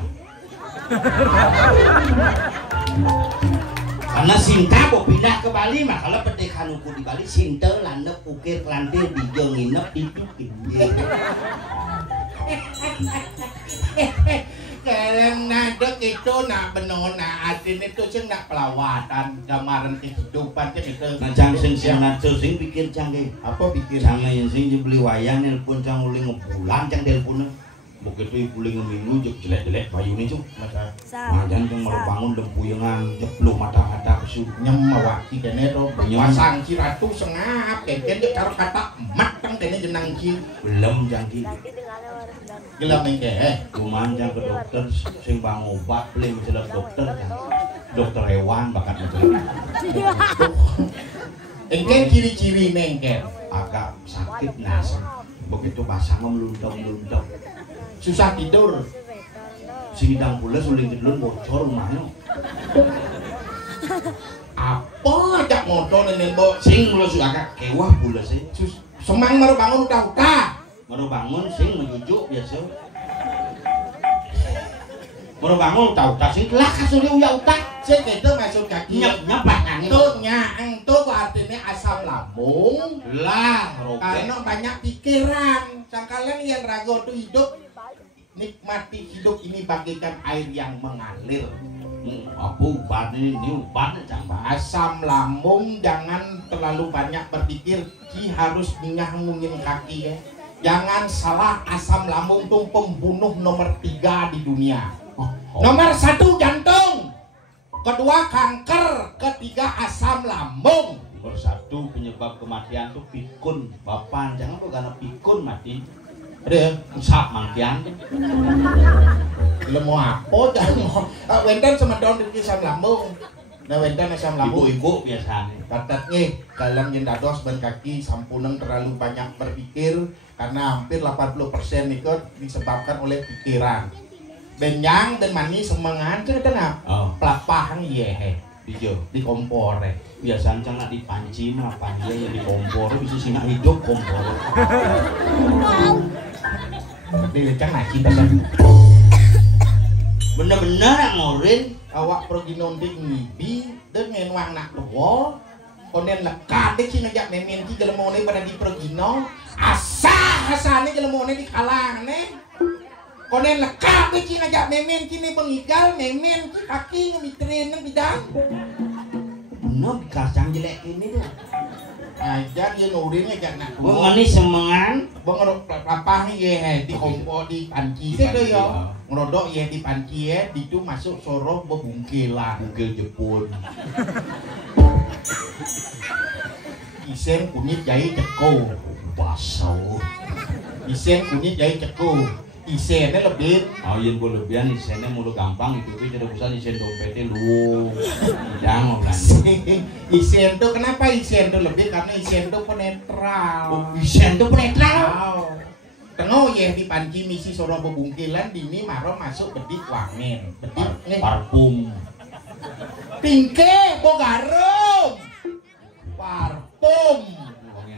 Karena Sinta mau pindah ke Bali mah kalau pendekar ukur di Bali Sinta landep ukir kelantir di nginep di pinggir. Kalau nadek itu nak benona asin itu sih nak pelawatan gambaran kehidupan sih itu. Nah jang sing naco sing pikir canggih. Apa pikir? Jangan yang sing beli wayang nelpon cang uling ngebulan cang telepon. Begitu ibu uling ngeminu jelek-jelek bayu ini cuk. Majan cang mau bangun lempuyengan jeblok mata-mata kesu. Nyemawaki kene to pasang si ratu sengap keken dia karo kata emat tang kene jenang ki. Belum jangki. Gelap engke. Kuman jang ke dokter sing bang obat beli mencela dokter jang. Dokter hewan bakat mencela. Engke ciri-ciri nengke. Agak sakit nasi. Begitu pasang meluntung-meluntung. Susah tidur. Sidang pula suling tidur bocor rumahnya. Apa ajak motor nenek mbok Sing lo sudah agak kewah pula sih. semang baru bangun udah. Baru bangun sing menjujuk biasa. Baru bangun udah sing kelak kasuri uya utak. Sing itu masuk kaki. Nyepak angin. Itu artinya asam lambung. Lah, roket. Karena banyak pikiran. Sangkalian yang ragu itu hidup nikmati hidup ini bagaikan air yang mengalir. Apa ubat ini ubat cambah. Asam lambung jangan terlalu banyak berpikir. Ki harus ngungin kaki ya. Jangan salah, asam lambung tuh pembunuh nomor 3 di dunia. Nomor 1 jantung, kedua kanker, ketiga asam lambung. Nomor 1 penyebab kematian tuh pikun. Bapak jangan kok karena pikun mati. Ada sak mangkian. Lemu apa jangan? Wenten semedon di asam lambung. Nah wenten asam lambung. Ibu-ibu biasanya. Katatnya kalian yang dados ban kaki sampuneng terlalu banyak berpikir karena hampir 80% itu disebabkan oleh pikiran. Benyang dan manis semangat cerita pelapang iya Dijo di kompor biasanya jangan dipanci mah panci ya di kompor bisa singa hidup kompor. Dia jangan kita kan. Bener-bener ngorin Awak pergi nonton ngibi dengan wang nak tua konen lekat deh cina jak memen ki jelemone pada di pergino asane jelemone di kalang nih konen lekat deh cina jak memen kini pengigal memen ki kaki ngemitrin nang bidang bener kacang jelek ini tuh aja dia nurinnya jak nak tua manis semangan bang apa ye di kompor di panci itu yo ngerodok ya di panci ya itu masuk soroh bebungkilan bungkil Jepun isen kunyit jahit ceko basau isen kunyit jahit ceko isennya lebih yang berlebihan isennya mulu gampang itu tapi tidak usah isen dompetnya lu jangan belanja isen tuh kenapa isen tuh lebih karena isen tuh penetral isen tuh penetral tengok ya di panci misi soroh bebungkilan dini maro masuk bedik wangen bedik nih parfum tingke bogarum parfum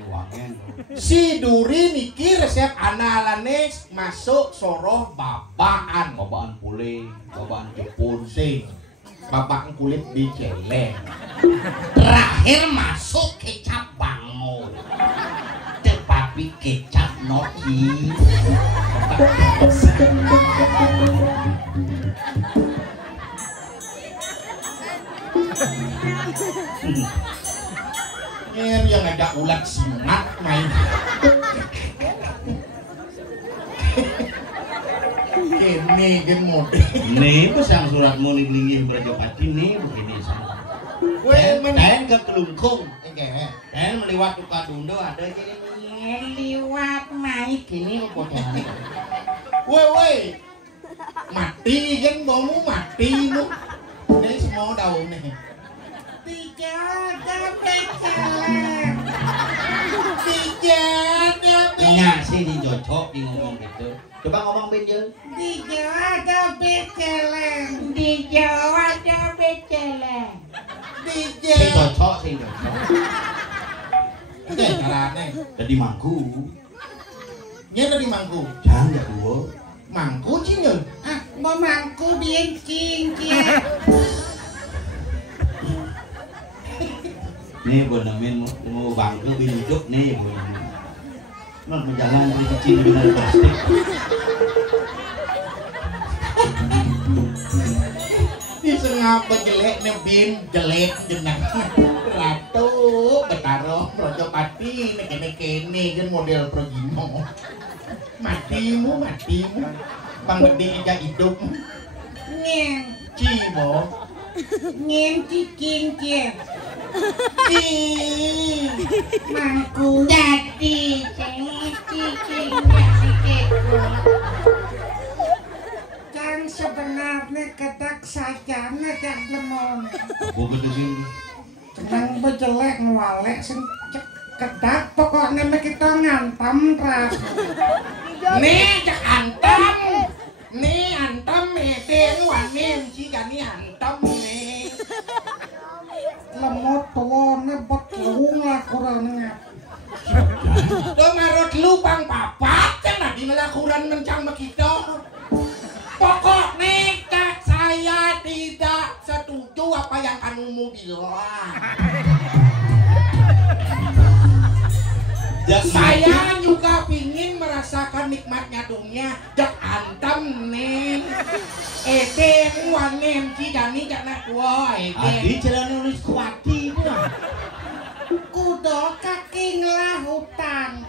wangen si duri niki resep analane masuk soroh babaan pule babaan Jepun sing babaan kulit diceleng terakhir masuk kecap bango tetapi kecap noki yang ada ulat simat main ini gen mode nih pasang suratmu nih lingin berjopati nih begini sama dan ke kelungkung dan meliwat tuka dundo ada liwat maik gini bodoh woi mati kan baumu mati lu ini semua daun nih dijaga beceleng sih dicocok di ngomong gitu coba ngomong benjel dijaga beceleng cocok sih cocok caranya jadi mangku nya tadi mangku jangan ya dua mangku cingel mau mangku biencing nih gue nemuin mau bangke hidup nih gue non berjalan dari kecil dari plastik bisa ngapa jelek nebin jelek jenang ratu betaro Rajapati kene kan model progino matimu bang gede aja hidup ngeng cibo ngeng cicing Mangku jadi cicing jadi kan sebenarnya kedak saja ngejak lemon bukan di sini tenang bejelek ngwalek sen kedak pokoknya kita ngantem ras nih cek antem meten wanen jika nih antem nih lemot tuane betlung lah kurang ngap do marot lubang papat kan lagi melakukan mencang begitu pokoknya saya tidak setuju apa yang kamu bilang saya juga pingin merasakan nikmatnya dunia jak antem nih eden wanen cidani jana tua adi jalan nulis kuati kudo kaki ngelah hutang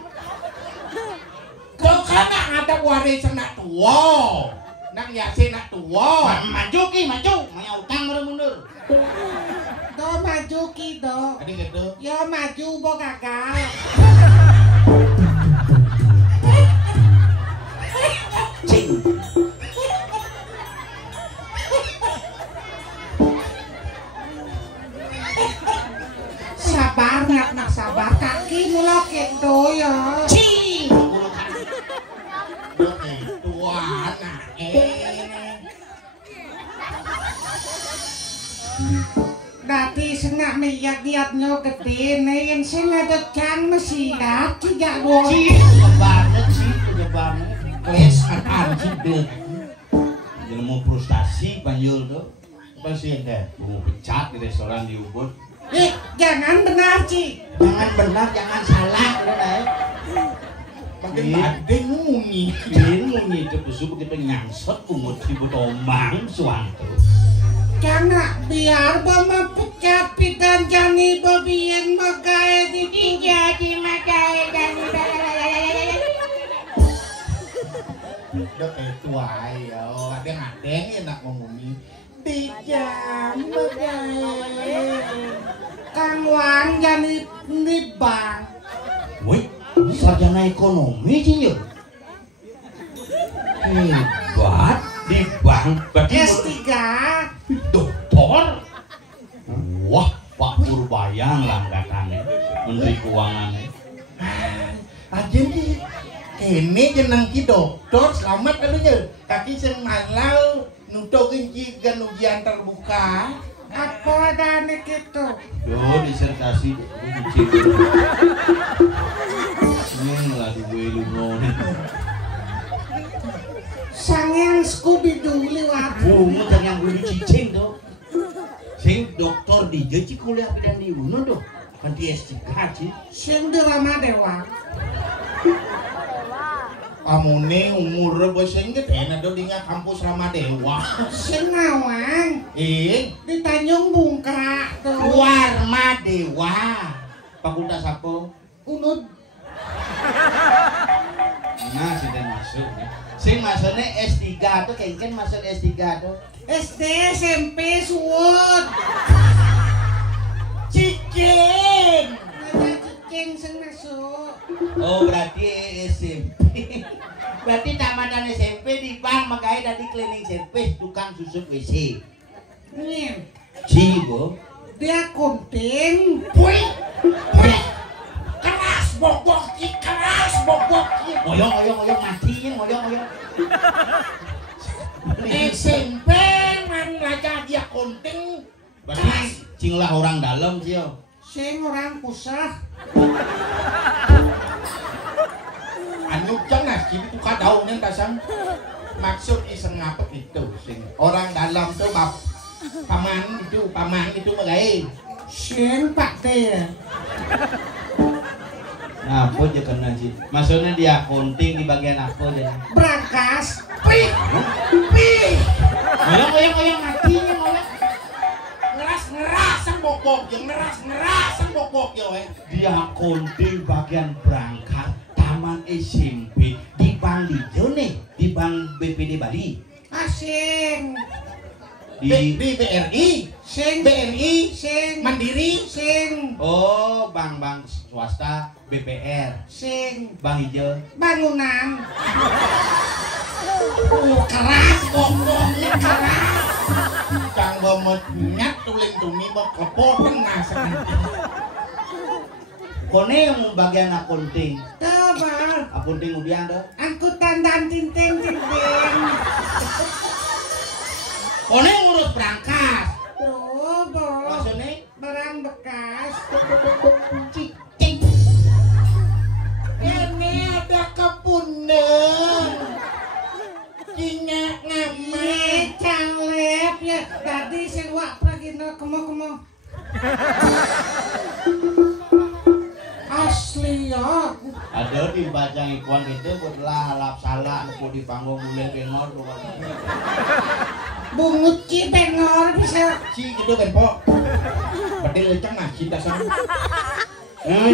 Kau kan ada warisan nak tua. Nak yasin nak tua. Maju ki, maju. Maya utang mundur. Do maju ki do. Ada gitu. Yo maju bo gagal. Cing. Sabar nak sabar kaki mula kendo ya. Cing. Tua nak Dati senak niat-niatnya gede nih yang sing ada can mesiat tidak boleh. Cing banget sih, banget. Wes anjing bil. Jangan mau frustasi panjul tuh. Pasien deh. Mau pecat di restoran di Ubud. Jangan benar Ci. Jangan benar, jangan salah, udah deh. Makin badeng mungi. Ini mungi itu busuk kita nyangsot umut si botomang suanto. Jangan biar mama pecat pidan jani babien magae di jadi magae dan Udah kayak tua ya. Ada ngadeng enak ngomongin. Di jam magae. Kang Wang jani di bank. Woi, sarjana ekonomi sih yuk. Hebat di bank. Berarti S3. doktor. Wah, Pak Purbayang langgatannya, Menteri Keuangannya. Aja nih. Kene jeneng ki dokter selamat adunya. Kaki sing malau nutukin ki gan ujian terbuka. Apa dane gitu? Yo disertasi uji. Ini lah di gue lungon. Sangen Scooby Doo liwat. Bunga yang gue cicing tuh. Sing dokter di jadi kuliah pidan di Uno tuh. Kan di S3 sih. Sing di Ramadewa. Amune umur boseng gede nado di kampus Ramadewa. Sing Nawang di Tanjung Bungka tuh. Warmadewa. Fakultas apa? Unud. Nah, sudah masuk. Sing masuknya S3 tuh, kengken masuk S3 tuh. SD SMP suwun. Cicing. Ada cicing sing masuk. Oh, berarti SMP. Berarti tamatan SMP di bank, makanya dari cleaning service tukang susut WC. Nih, Cibo. dia kunting. Wih. Keras bobok ki, keras bobok ki. Oyong matinya, oyong. SMP man raja dia konting. Berarti cinglah orang dalam sih yo. Sing orang pusah. Anu jangan sih itu kadaun yang tasang. Maksud iseng apa itu sing orang dalam tuh bab paman itu magai. Sing Pak Teh. Nah, apa aja kena sih? Maksudnya dia konting di bagian apa aja? Brankas. Pih. Oyong matinya, oyong. Ngeras bobok yang ngeras bobok ya weh. Dia konting bagian berangkat taman SMP di Bank Lijo nih, di Bank BPD Bali. Asing. Di BRI, Sing BNI, sing Mandiri, sing oh, bank swasta, BPR, sing Bank Hijau. bangunan. keras boboknya keras. Canggo nyat tuling tumi bok kepoteng nasan. Kone yang bagian akunting. Tabar. Akunting udian dah. Angkutan dan tinting. Kone ngurus berangkas. Tuh, Bo. Maksudnya Barang bekas. cicing. Ini ada kepuneng. Kinyak ngama. Ye, calep ya. Tadi sing wak pergi no kemo. Asli ya. Ada di bacang ikuan gitu buat lalap salah aku di panggung mulai bengor tuh. Bungut ci bengor bisa. Si gitu kan po. Berarti lecang nah cinta sama.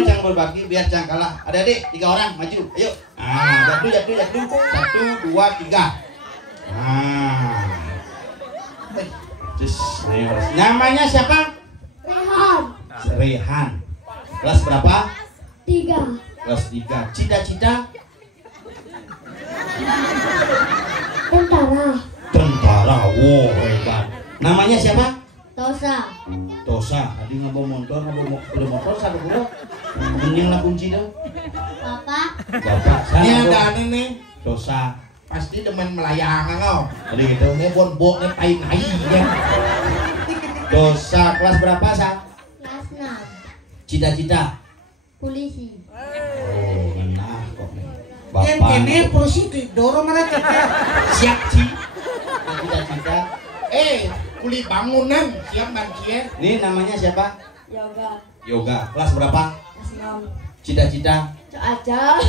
Cang berbagi biar cang kalah. Adik-adik 3 orang maju. Ayo. Nah, jatuh. 1, 2, 3. Nah. Namanya siapa? Rehan. Kelas berapa? 3. Kelas 3. Cita-cita? Tentara. Wow, hebat. Namanya siapa? Tosa. Tadi nggak bawa motor satu kuda. Mending lah kunci dah. Bapak. Ini ada aneh nih. Tosa. Pasti demen melayang kau. Jadi gitu. Ini bon nih tai ya. Tosa kelas berapa sa? Kelas 6. Cita-cita? Polisi. Oh, enak kok nih. Yang kene polisi tidur mana cekak. Siap Ci. Cita-cita. Kuli bangunan siap bancie. Ini namanya siapa? Yoga. Kelas berapa? Kelas 6. Cita-cita? Aja.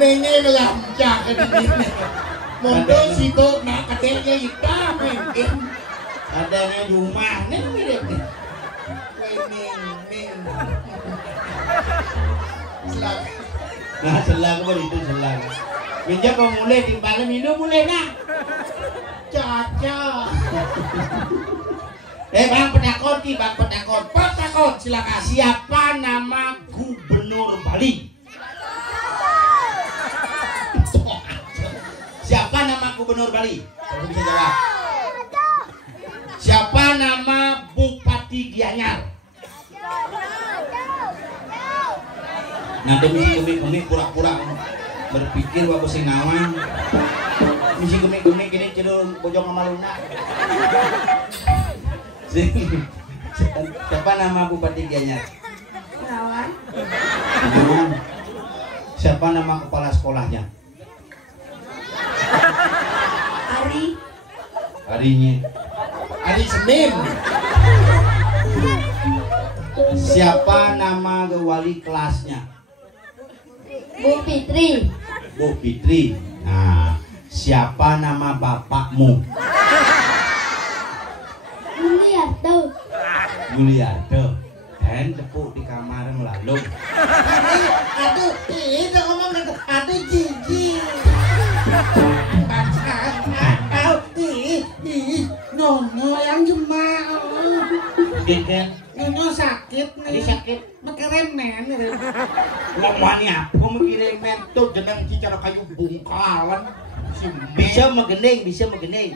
Nene ngelancak ke diri. Mondo situ nak katanya hitam mungkin. Ada yang di rumah nih mirip nih. Ning. Selang. Nah, selang apa itu selang? Minjam mau mulai timbang minum mulai nah. Caca. Bang Petakon. Petakon silakan. Siapa nama Gubernur Bali? Siapa nama Gubernur Bali? Kamu bisa jawab. Siapa nama Bupati Gianyar? Nah, demi pura-pura berpikir bahwa sing ngawan. Misi gemi gini cenderung bojong sama lunak. Siapa nama Bupati Gianyar? Gunawan. Siapa nama kepala sekolahnya? Harinya. Hari Senin. Siapa nama wali kelasnya? Bu Fitri. Nah, siapa nama bapakmu? Yuliarto. Dan tepuk di kamar melalui. Aduh, tidak ngomong gitu. Aduh, jijik. Nono yang jemaah. Diken. Nono sakit nih. Sakit. Mekeremen. Ngomongin apa mikirin Tuh jeneng cara kayu bungkalan. bisa megening.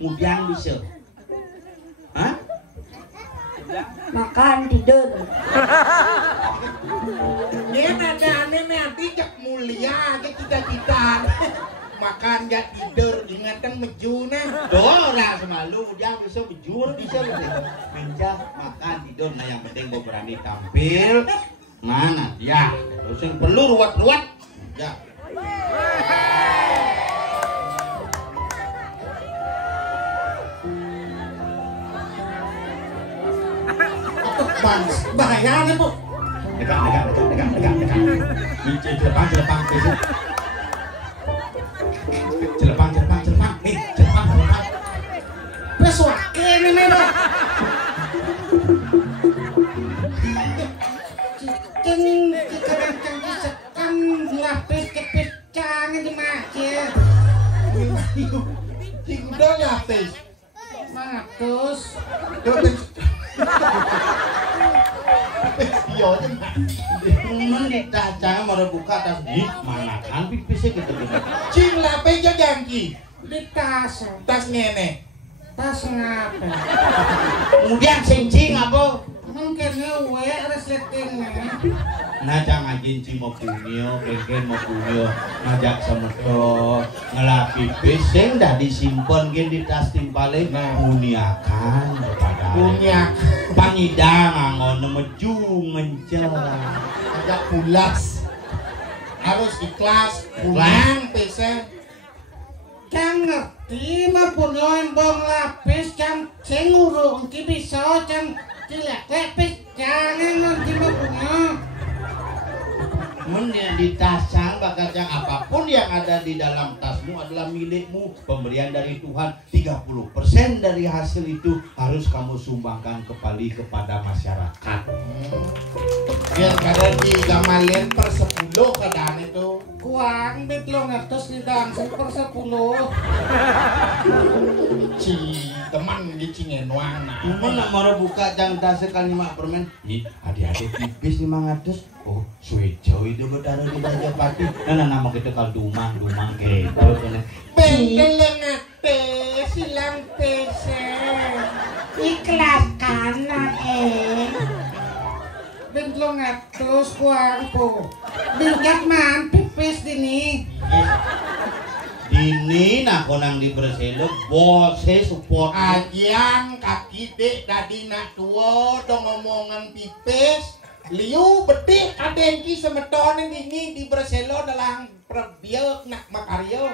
Mudiang bisa. Hah? Makan tidur. Dia ada aneh nanti cek mulia aja cita-cita. Makan gak tidur ingatan meju nah. Dora semalu mudiang bisa bejur bisa. Mencah makan tidur. Nah yang penting gue berani tampil. Mana ya? Terus yang perlu ruwet. Ya. Bahaya nih, Bu. Dekat. Celepang. Nih, celepang. Wes wake nih, Bu. Kan lapis kepis canggih di macet. Udah lapis. Matus. Iya aja. Temen ditacang mau buka tas di mana kan pipisnya gitu. Cing lapis aja jangki. Di tas. Tas ngene. Tas ngapa? Kemudian cincing apa? Mungkin we resletingnya. Najang ngajin mau punyo, kengken mau punyo, ngajak semedo, ngelapi pising dah disimpan gin di tas timpale muniakan kepada Punyak. pangidang angon meju mencel. Agak pulas. Harus ikhlas. Pulang pese. Can ngerti mah punyoin bong lapis can sing urung ki bisa can cilek lepis jangan ngerti mah punyo. Namun yang di tas Cang bakal Cang, apapun yang ada di dalam tasmu adalah milikmu. Pemberian dari Tuhan 30% dari hasil itu harus kamu sumbangkan kembali kepada masyarakat. Biar kadang di gamalin per 10 keadaan itu. Kuang bet lo ngatus di dangsi per 10. Ci teman di Cingenwang. Cuman nak mau buka Cang tas sekali 5 permen. Ih, adik-adik tipis 500. Oh, suwejo itu berdarah di Raja Pati. Nah, nama kita kalau dumang gitu. Bengkel ngate silang pese. Ikhlaskan ben lo ngatus kuang po. Bingat man pipis dini. Dini nak konang di Berselo, bose support. Ajang kaki dek tadi nak tua dong ngomongan pipis. Liu betik kadengki semeton ini di Berselo dalam perbiak nak makaryo.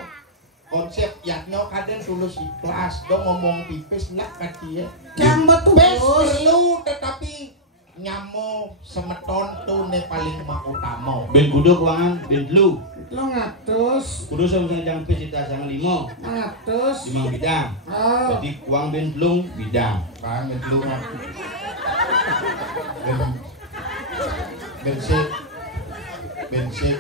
Konsep yaknya kadang tulus ikhlas dong ngomong pipis nak kaki ya. Yang betul perlu tetapi nyamo semeton tuh ne paling utama. Ben kudu kuangan, ben lu. lo ngatus. Kudu sama jang pis kita sang 5. Ngatus. 5 bidang. Oh. Jadi kuang ben telung bidang. Kan lu bensin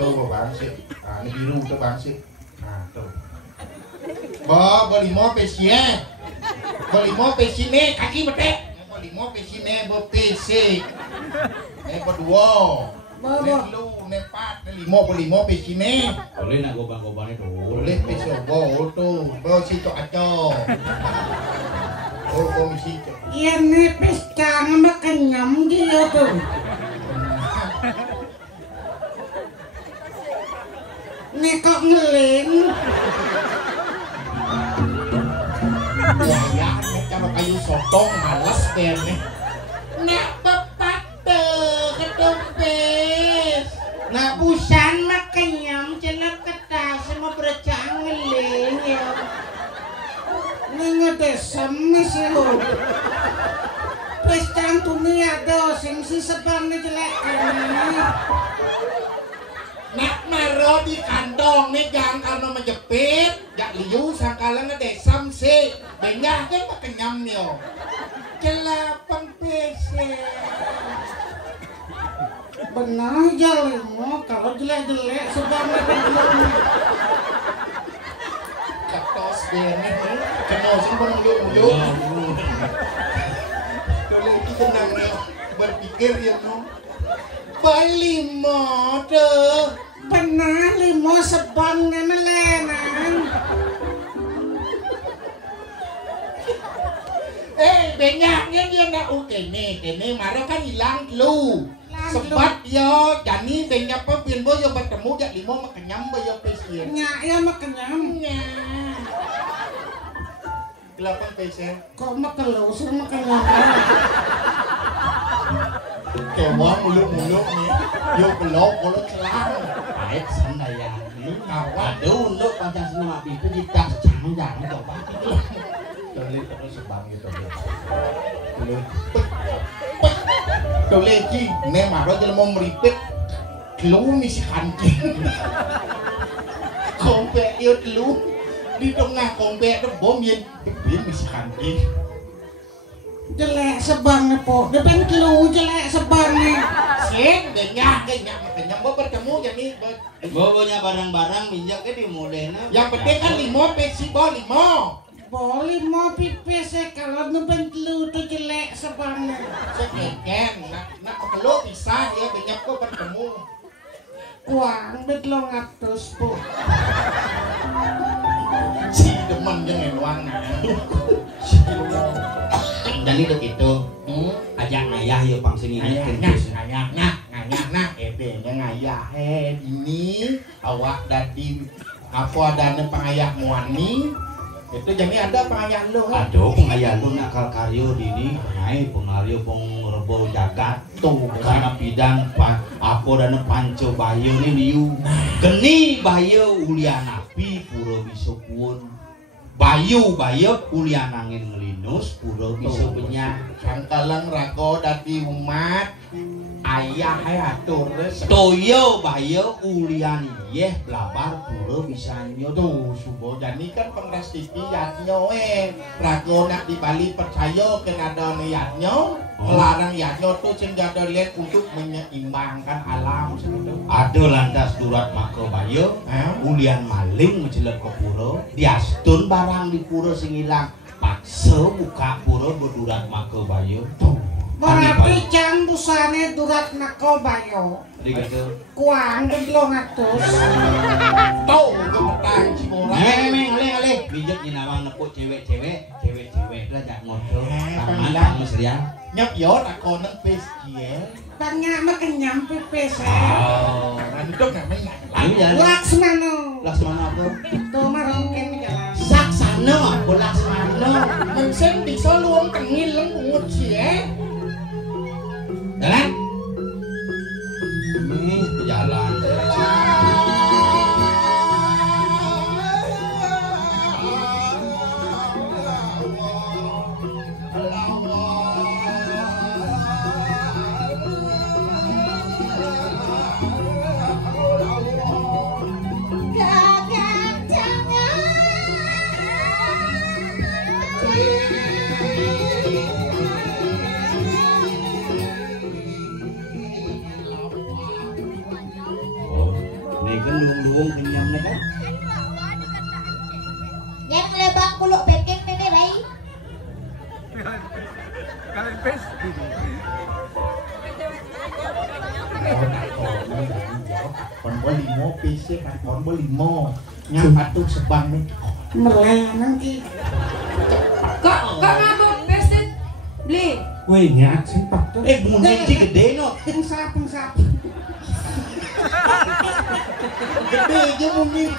tuh bang sih, ini biru tuh bang sih, nah tuh, beli mau pesie, nih kaki betek, beli mau pesie nih PC, berdua, lu nepat, beli mau pesie nih, Boleh nak gobang-gobangnya tuh. boleh pesie tuh, si cok aco. Oh, komisi. Iya nipis kangen kenyam dia tuh. Nih kok ngeling. Ya, kalau kayu sotong males deh nih. Nak pepat tuh ketupis. Nah busan mah kenyam celak ketas sama bercang ngeling ya. Ngedesem sih lo. Pestang tuni ada sing si sebang jelek kan. Nak maro di kantong nih jangan karena menjepit. Jak liu sangkala ngedesem sih. Banyak kan kenyam nih oh. Jelapang pese. Benar jalimo kalau jelek-jelek sebang belum. Ketos deh nih. Kenal sih muluk-muluk. Kalau lagi tenang nih berpikir ya no. Balimo tuh. Benar limo sebang nemelenan. Banyaknya dia nggak kene marah kan hilang lu. Sebat yo, jani banyak apa biar boyo bertemu jak limo makenyam boyo pesir. Nyak ya makenyam. Kelapa pesir. Kok makelu sih makenyam. Kewa muluk-muluk nih. Yo belok kalau celang. Baik sana ya. Lu kawan. Aduh, lu pancang sini mati itu kita jangan coba. Boleh terus sebang gitu. Boleh. Kau lagi, nih marah jadi mau meripet, lu misi kantin. Kompek yuk lu di tengah kompek tuh bom yen, dia misi kantin. Jelek sebang nih po, depan kelu jelek sebang nih. Sen, makanya mau bertemu jadi. Bobonya barang-barang minjaknya dimulai. Yang penting kan limo pesi bo limo. Boleh mau pipis kalau depan kelu tuh jelek sebang nih. Sekeken, nak kalau bisa ya banyak kok bertemu. Kuang bet lo ngatus po. Si demen jangan uang. Dan itu gitu. Ajak ayah yuk pangsin ini. Ngayah, ngayah. Ini awak dari apa ada pengayah muani. Itu jadi ada pengayah lo. Aduh, pengayah lu nak karyo di ini, naik pengario pengrebo jagat tuh karena bidang apa dan panco bayo ini liu. Geni bayo ulian api puro bisopun. Bayu ulian angin ngelinus pura bisa penyang Sangkalang rago dadi umat ayah atur toyo bayo ulian yeh blabar pura bisa nyo tuh subo jani kan pengras TV yatnyo rago nak di Bali percaya kenada yatnyo melarang yatnyo tuh sehingga ada lihat untuk menyeimbangkan alam ada lantas durat maka bayo ulian maling menjelek ke pura diastun barang di pura sing ilang paksa buka pura berdurat maka bayo Berarti jam busane durat nako bayo. Kuang belum ngatus. Tuh untuk petang cimurang. Alih. Bijak nyinawang nepuk cewek-cewek lah jak ngobrol. Taman Mas Rian. Nyap yo aku nang pes kieu. Tanya mah kenyam pipis. Oh, Randuk namanya. Laksmana. Laksmana apa? Tuh marungkin jalan. Saksana apa Laksmana? Mensen bisa luang tengil leng bungut cie. Jalan. Ini jalan. Luang kenyam na kan? Yang lebak puluk pekek nene rai. Kon bolimo PC kan kon bolimo. Nyapatu sebang nih. Merleh nanti. Kok ngabuk pesit beli? Woi nyak simpak tuh. Bunyi cik gede no. Pengsap. Gede aja mungkin.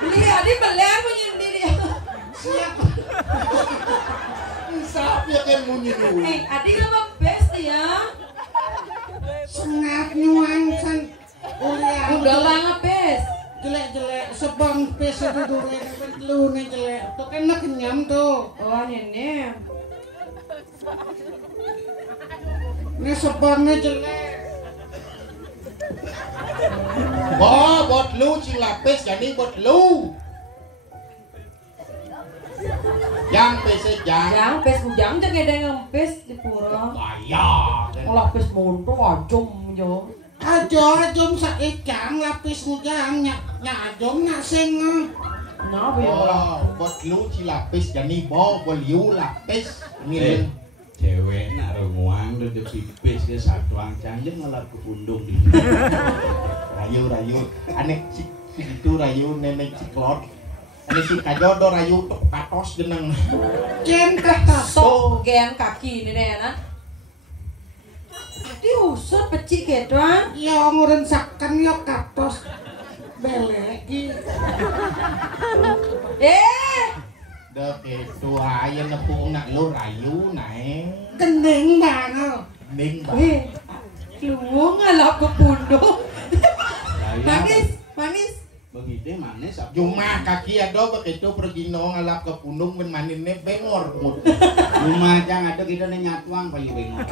Beli adik beler punya sendiri. Siap. Siap ya kan mungkin dulu. Adik ngabuk best ya. Sengat nyuan san kuliah. Udah banget best. Jelek sebang pes itu dulu lu nih jelek. Tuh kan nak kenyam tuh. Oh nenek. Ini sebangnya jelek. Buat lu cilapes jadi buat lu. Yang PC Yang pes kujang jangan ada yang pes di pura. Ayah. Kalau pes monto ajom jo. Ajom sa ikang lapis mujang nya ajom nak sing. Kenapa ya orang? Buat lu cilapes jadi buat lu lapis milih. Cewek nak renguang udah pipis ke satuang canjeng malah kepundung di rayu aneh si itu rayu nenek ciklot aneh si kajodo rayu patos geneng Jen katos. Tok gen kaki nenek na. Diusut pecik gitu ah. Ya ngurensakan ya katos. Belek ki. dek itu ayo nepung nak lu rayu naik Gendeng banget. ning banget Lu ngalap ke pundung. Manis. begitu manis apa? cuma kaki ada begitu pergi no ngalap ke pundung ben maninnya bengor Rumah jangan ada kita nih nyatuang payu bengok.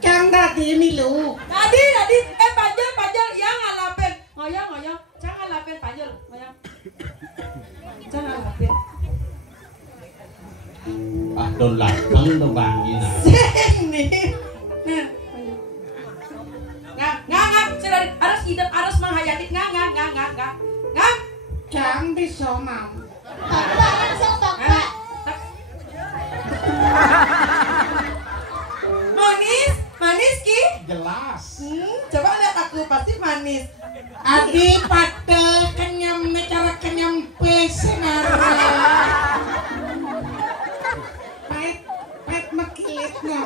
Kang tadi ini lu. Tadi panjal yang ngalapin. Ngoyong. Jangan ngalapin panjal. Ngoyong. Jangan ngalapin. Ah don lateng tuh bangin. Sini. Nah. Ngak. Sedari harus hidup, harus menghayati. Ngak. Kang bisa mam. Bapak langsung bapak. Manis ki? jelas Coba lihat aku pasti manis. Adi pada kenyam cara kenyam pesenara. Pait makilitnya.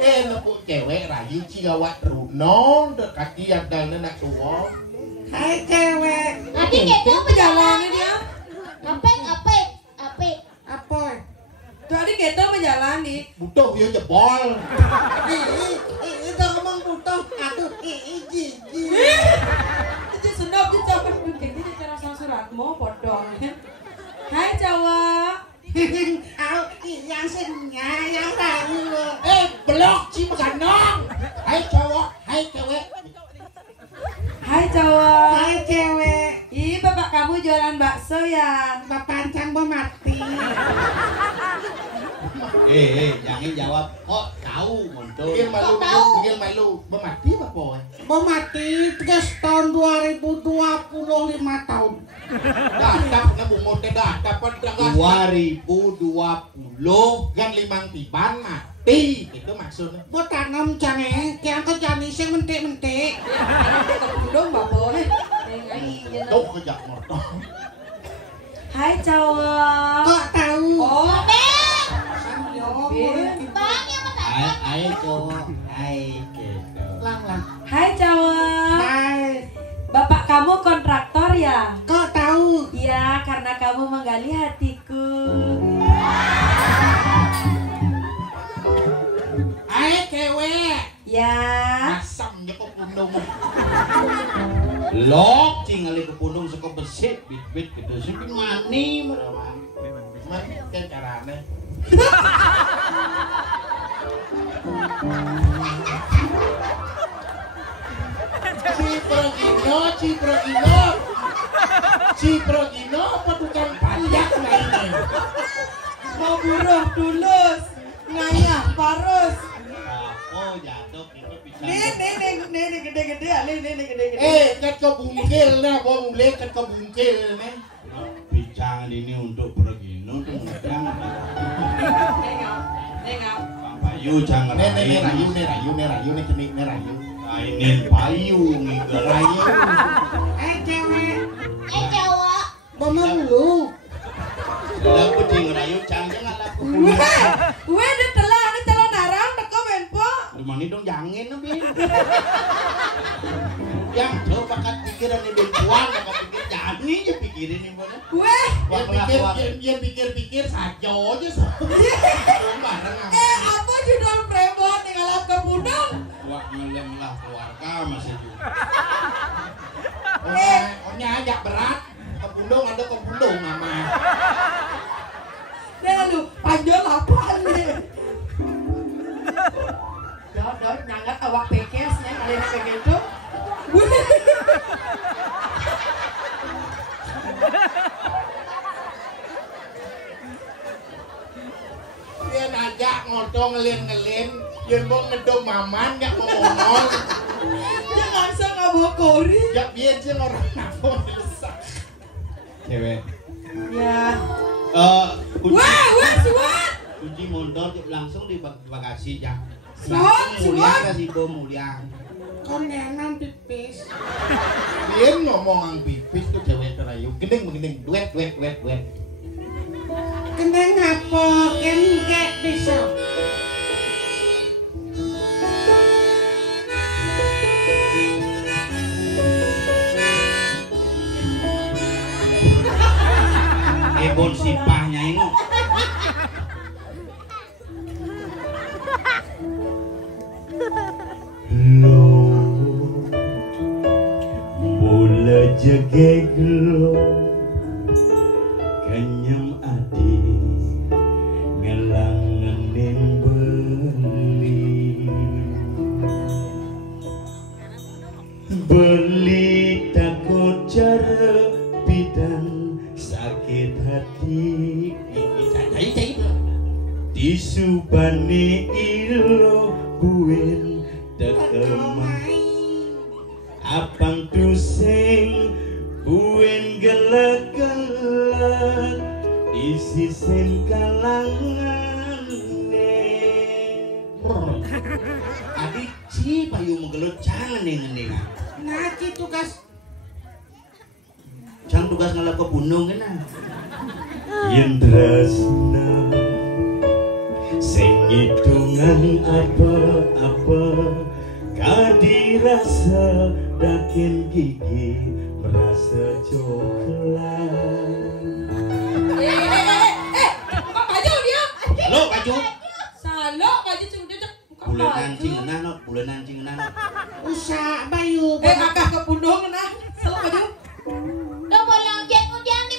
nepuk cewek rayu cigawat runo dek kaki ada nenek tua Hai cewek. Adik itu Jalannya dia. Apek. Apa? Tadi kita menjalani. Butuh dia jebol. Itu ngomong butuh aduh jijik. Itu sedap dia cowok kayak gini cara suratmu podong. Hai cowok. Yang sennya yang rayu. Blok ci meganong. Hai cowok, hai cewek. Hai cowok. Hai cewek. Ih, bapak kamu jualan bakso ya? Bapak pancang mati. Jangan jawab. Kok tahu montor? Bikin malu. Mati apa boy? Mati 3 tahun 2025 tahun. Datap na bumot na datap pa 2020 gan 5 tiban mati. Itu maksudnya. Buat tanam jange, yang ke janis yang mentik-mentik. Kebudung bapak. Tuh kejak motor. Hai cowok. Kok tahu? Oh, Bang yang mendatang. Hai cowok. Hai gitu. Lang. Hai cowok. Hai. Bapak kamu kontraktor ya? Kok tahu? Iya, karena kamu menggali hatiku. Hai cewek. Ya. Asam nya kok pundung. Lok cingali ke pundung suka bersih bit gitu. Sipin mani merawan. Gimana kayak caranya? Ciprogino apa tukang pajak lainnya? Mau buruh tulus, ngayah parus. Oh jatuh itu bisa. Nih gede-gede, nih gede-gede. Kat kebungkil na, boleh kat kebungkil na. Bicara ini untuk Progino tuh jangan. Nengok. Bayu jangan. Rayu kenik rayu. Kainin payu ngigerayu. Cewek. Cowok. Mama lu. Laku cing rayu jangan laku. Gue udah telah, ini calon narang, teko menpo. Rumah ini dong jangan nabi. Yang jauh bakat pikiran ini puan, bakat pikir jani aja pikirin ini mana. Gue. Dia pikir saja aja bareng. Apa judul premon tinggal ke budong? Buat ngelem-lah keluarga masih juga. Ohnya ajak berat. Kebundung ada kebundung nama. Dia lu panjol apaan nih? Dor nyangat awak pekesnya kalian kayak gitu. Dia ngajak ngotong ngelin. Dia mau ngedong maman gak mau ngomong. Dia langsung ngabokori. Ya biar dia orang nafon dilesak. Cewek. Ya. Kunci Suat. kunci motor langsung di bagasi ya. Suat. Kasih bom mulia. Kondenan pipis. Dia ngomong ang pipis tuh cewek terayu. Gendeng duet. Kendang apa? Kayak bisa. Ebon sipahnya ini. Lo bola jegeg lo kanyam adi ngelangenin beli takut cara bidan sakit hati disubani ilo buen tekemah apang tusing buen gelak-gelak disisen kalangan adik si payu menggelut jangan neng Ngaji tugas. jangan tugas ngalap ke gunung kan Yendrasna sing hitungan apa-apa kadirasa dakin gigi merasa coklat Kok maju dia? baju. Salok baju sudah cek buka Bulanan baju. cingeunah not, bulanan cingeunah not. Usaha bayu. Akah ke pundung nah. Salok baju. Đâu mà lần trên con Giang đi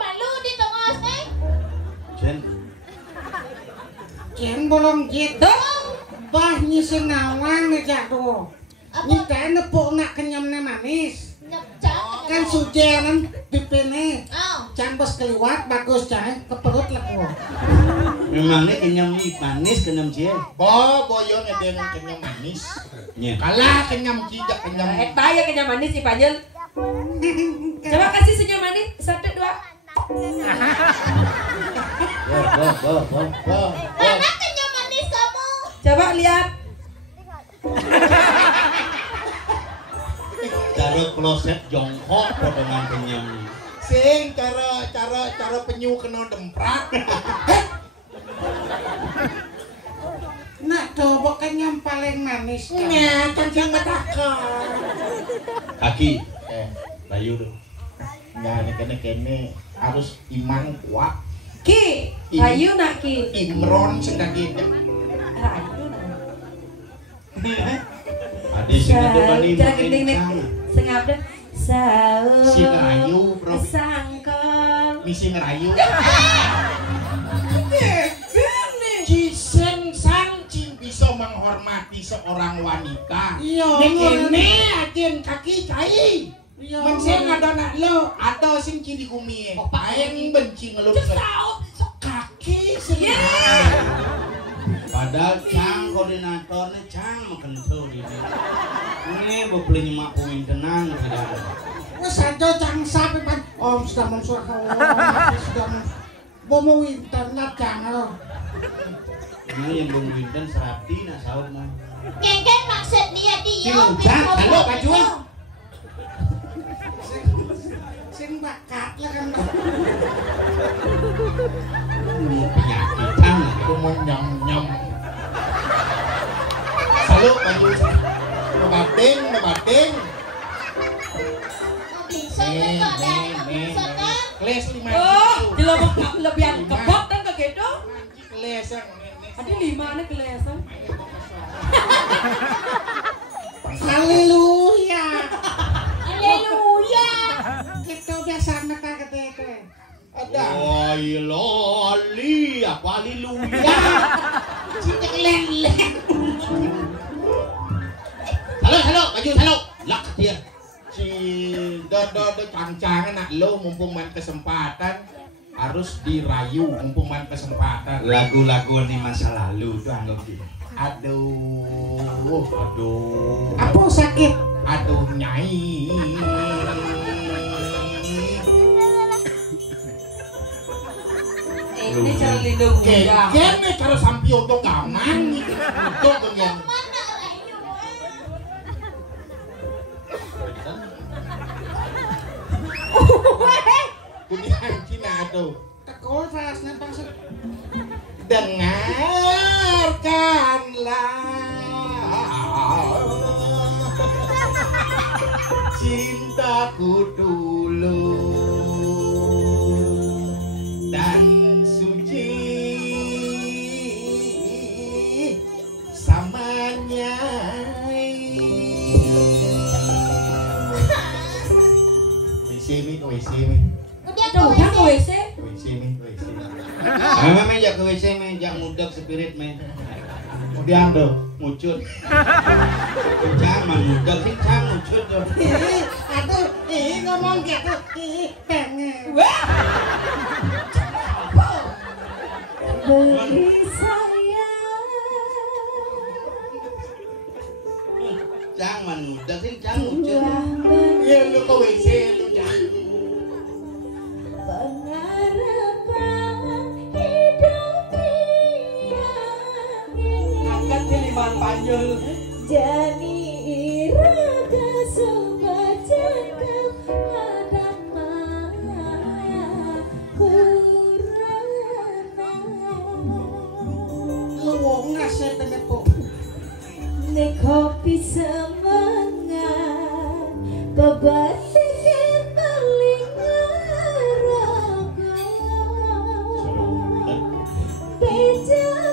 mà lư đi tao ngồi xem. Jen, Jen bolong jet. Bah ni senawang ni jatuh. Ni teh nepuk nak kenyam manis. Nhập trắng. Kan sujenan pipene. Ờ. Can bos keliwat bagus cai ke perut leku. memang ini kenyam manis kenyam cie. Boyo ngeden kenyam manis. Nya. Kalah kenyam cijak kenyam. Eta ya kenyam manis si Panjel. Coba kasih senyum manis 1 2. Mana kenyam manis kamu? Coba lihat. Cara kloset jongkok dengan kenyam. Sing cara penyu kena demprat. Nak coba kenyam paling manis. Nya kencang matakar. Kaki, layu tuh. Enggak kene harus iman kuat. Ki, rayu nak Ki. Imron sedagi. Rayu nak. Adi sing atuh mani Cara gending nih. Sengap deh. Saur. Si ngerayu, bro. Sangkol. Misi ngerayu. Gini. Cisen sang cing bisa menghormati seorang wanita. Iya. Nekene ajen kaki cai. Iya. Mensing ada nak lo, ada sing ciri gumi. Paeng benci ngeluh. Kaki sing. Padahal cang koordinatornya cang makan tuh ini. Ini beli nyemak puing tenang tidak. Wes aja cang sapi pan. Om sudah mensurah kau. Sudah bomo winter nak jangan. Ini yang belum winter serati nak sahur mah. Kan maksud dia Ciluncak, halo baju. Sing bakat lah kan. Penyakit cang. Aku mau nyam. Salut baju. Ngebating. Bisa kan ada bisa kan? Kles 5 Oh, di lobok lebihan kebot dan kegedo. Kles yang Ada 5 nih kelesan. Haleluya. Haleluya. Kita biasa nak kata ada. Oh loli, apa haleluya. Cinta leleng. Halo, baju halo. Lak dia. Si do cancang nak lo mumpung main kesempatan harus dirayu mumpung main kesempatan. Lagu-lagu di masa lalu tuh anggap dia. Aduh. Apa sakit? Aduh nyai. Ini cara lindung juga. Kene karo sampio to gaman. Itu dengan Mana rayu? kudian Cina tuh. Tekol fasnya bangsa. Dengarkanlah cintaku dulu dan suci samanya. WC mi. Udah Udah ke WC. WC mi. Memang meja ke WC meja mudak spirit men. Kemudian tuh. Mucut. Cang mah mudak sih cang mucut tuh. Aduh, ngomong gitu. Pengen. Beri saya. Cang mah mudak sih cang mucut. Iya lu ke WC lu jangan. Pengharapan hidup angkat siliman Panjul. Jadi iraga sebajak hadama kurana. Lu wong ngasih penepo. Nek kopi semangat bebatin paling ngaraga. Beja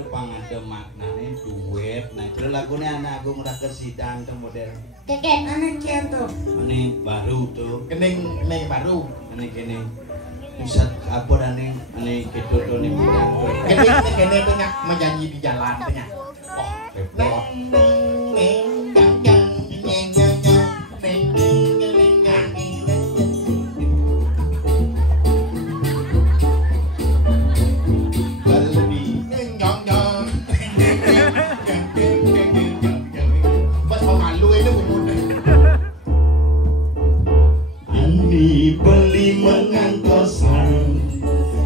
depang ada maknane duit. Nah, itu lagune anak aku ora kesidang te model. Keken. Ane kian tuh. Ini baru tuh. Kening baru. Ini kene. Pusat apa ane gitu tuh nih bidang. Kene tuh nyak menyanyi di jalan tuh nyak. Oh, repot. Beli mengantosan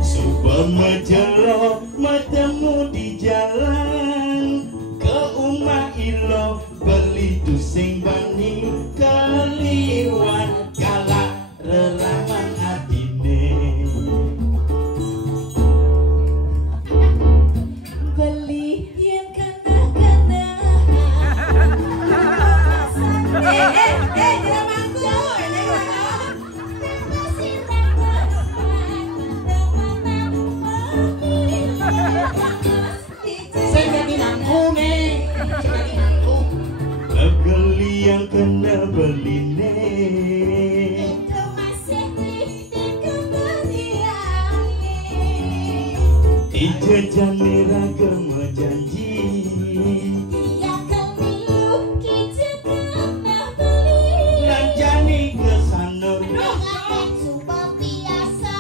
Subah majelo matemu di jalan Ke umah ilo beli tusing bani keliwan Galak reraman hatine Beli yang kena-kena. Jangan mangku. Saya jadi nangku nih. Saya jadi nangku. Beli yang kena beline Itu masih di kemudian. Ijajan ragam janji Dia kemilu kita kena beli. Lanjani kesana Dengan coba biasa.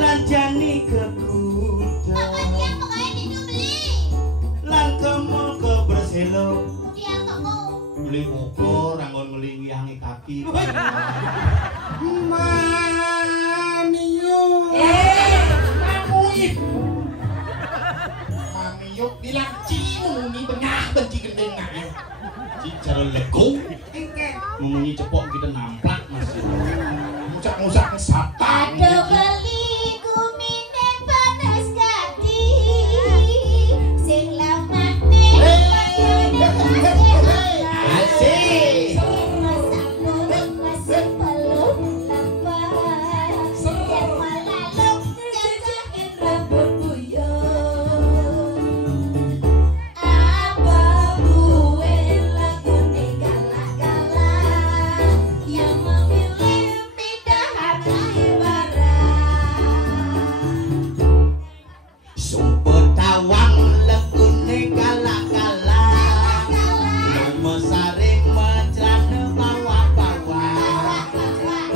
Lanjani ke kuda Maka dia pokoknya itu beli. Lan kemo ke Berselo Dia nggak mau. Beli buku ranggon ngelinggihangi kaki Maniu. Kamu ibu. Mami yuk bilang cimu nih bengah benci gendengah. Cicara lego Engke. Memunyi cepok kita namplak masih Musak-musak kesatan. Ada beli kumine panas gati. Sing lama nih. Asik Masak goreng masak peluk lapas. Yang malaluk cacahin rambut buyut. Apa gue lagu nih galak-galak yang memilih pindahan ibarat. Sumpah tawang legune galak-galak Nama saring mencelana bawah-bawah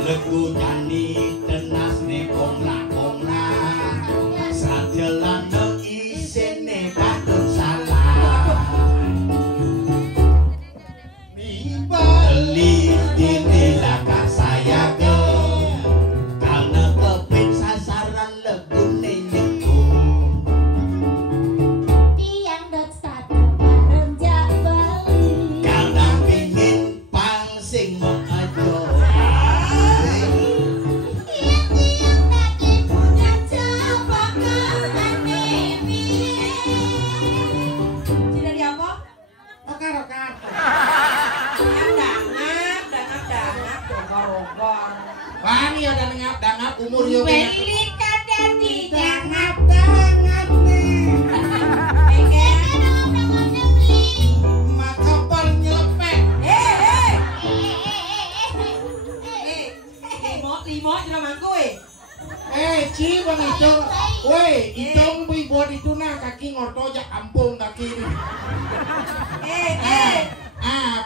Legu jani tenas ne konglah-konglah Sajelana isene batun salah Beli dini lakak saya ke Karena kepin sasaran legune nyekung Tiang dot satu bareng jabali. Karena pingin pangsing mengajo Tiang-tiang tadi punya cabakan anemi. Tidak di apa? Okar-okar. Dangap, rogor. Wani ada dangap umur yuk. Beli kada di Dangap dangap nih. Maka pernyepet. Limo jangan mangku Ci bang itu. Woi, itong buat itu nah kaki ngorto ya kampung kaki ini.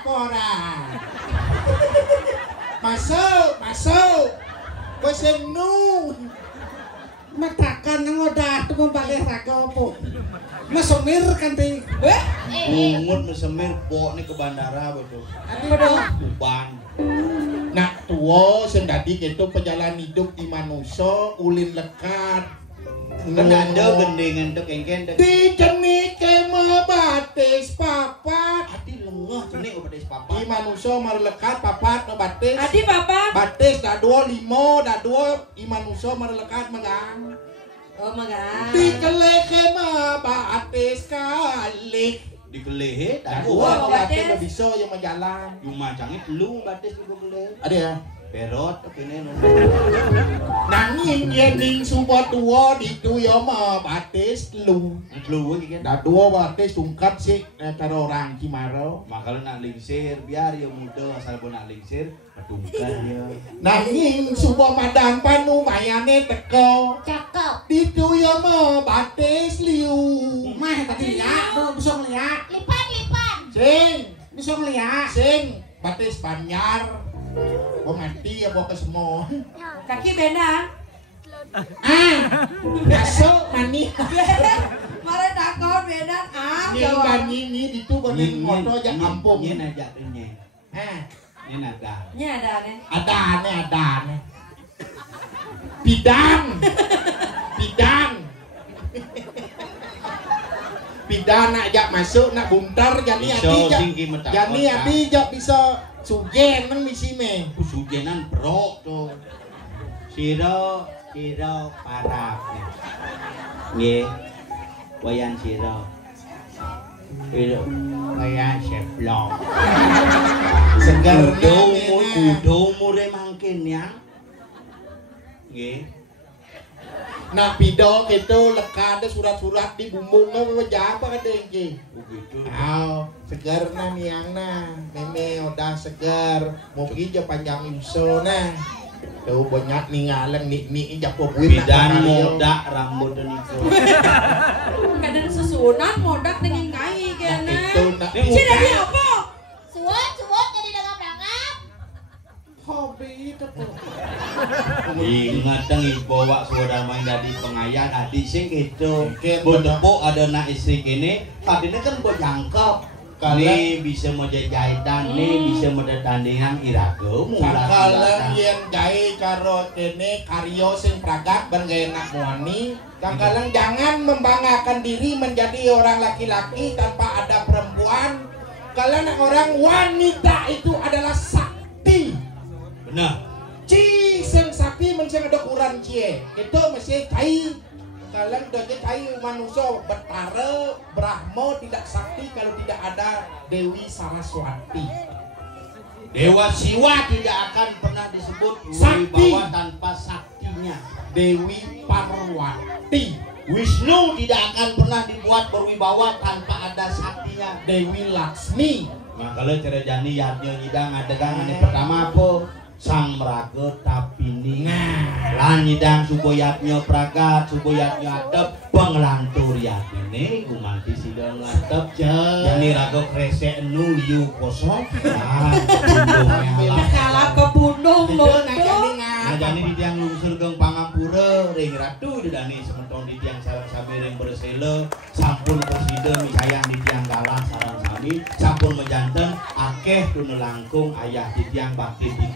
Pora. Masuk. Wes nu. Matakan yang udah tuh balik raga apa? Mesumir kan ting. Bungut mesemir bawa nih ke bandara betul Tuban Nah, tua sing dadi itu perjalanan hidup di manusia ulin lekat. Kan ada gendingan tuh kengken Di jenik batis papat. Hati lengah jenik obat es Di papa manusia mari lekat papat no batis. Adi papa. Batis dah 2 5 dah 2 di manusia mari lekat mengang. Oh maga. Di keleke batis kali. di kelehe Dah dah Wah, dua batis. batis bisa yang menjalan. yung macangnya lu batis juga boleh Ada ya? perot kene nanging yen ning suba tuwa ditu yo mah batis lu iki kan da tuwa batis tungkat sih karo orang Cimaro makanya nak lingsir biar ya muda asal pun nak lingsir tungkat ya nanging suba madang panu mayane teko Cakep. ditu yo mah batis liu Mah tadi lihat, tuh bisa ngeliat. Lipat. sing Bisa ngeliat. sing batis Banyar gua mati ya bawa ke semua Kaki bena. masuk mani Mare takon bena yang banyi itu bonin moto aja kampung nyen aja nyen nyen ada Nya ada nih. ada aneh bidang nak jak masuk nak buntar jadi adi jak bisa sugen nang misime sujenan bro tuh siro parap nggih wayan siro wayan seblong segar kudu umure mangkin ya nggih nak pido itu leka ada surat-surat di bumbung wajah apa ada yang begitu segar na niang na meme udah segar mau hijau panjang iso na tuh banyak ningalang ni japo buit bidan modak rambut dan itu Kadang susunan modak dengan ngai kena. itu nak Cina dia apa? Suwot jadi dangap-dangap. hobi itu ingat dong bawa saudara main dari pengayaan adik sing gitu Mungkin, tepuk ada nak istri kene tadinya kan buat jangkep nih bisa mau jahitan nih bisa mau tandingan irago kakalang yang jahit karo kene karyo sing pragat ben gaya nak muani kakalang jangan membanggakan diri menjadi orang laki-laki tanpa ada perempuan karena orang wanita itu adalah sakti benar ci sing sakti menceng ada kurang cie itu mesti kai kalian doanya kai manusia betara Brahmo tidak sakti kalau tidak ada Dewi Saraswati Dewa Siwa tidak akan pernah disebut Sakti. wibawa tanpa saktinya Dewi Parwati Wisnu tidak akan pernah dibuat berwibawa tanpa ada saktinya Dewi Laksmi makanya cara jani yadnya nyidang adegan ini pertama apa sang meraga tapini lan nyidang suboyatnya pragat suboyatnya adep penglantur yatine gumanti sidang ngatep jani raga kresek enu liu kosong Kalah ke pundung loh. nah jani di tiang lungsur geng Pangampura ring ratu didani sementon di tiang sarang sabi ring bersele sampun presiden sayang di tiang kalah sarang sabi sampun menjanten akeh tunu langkung ayah di tiang bakti di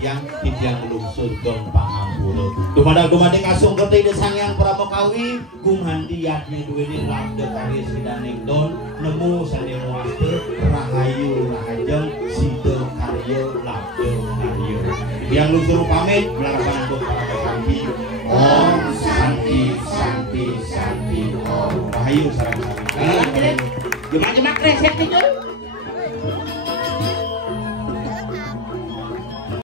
tiang lungsur geng Pangampura dumadang asung kerti desang yang pramokawi gumandi yatnya duwini labde kari sidaning don nemu sandi muaster rahayu rahajeng sida karya labde karya yang lungsur pamit melakukan untuk para santi om santi om rahayu sarang santi Jemak-jemak kresek nih, Jul.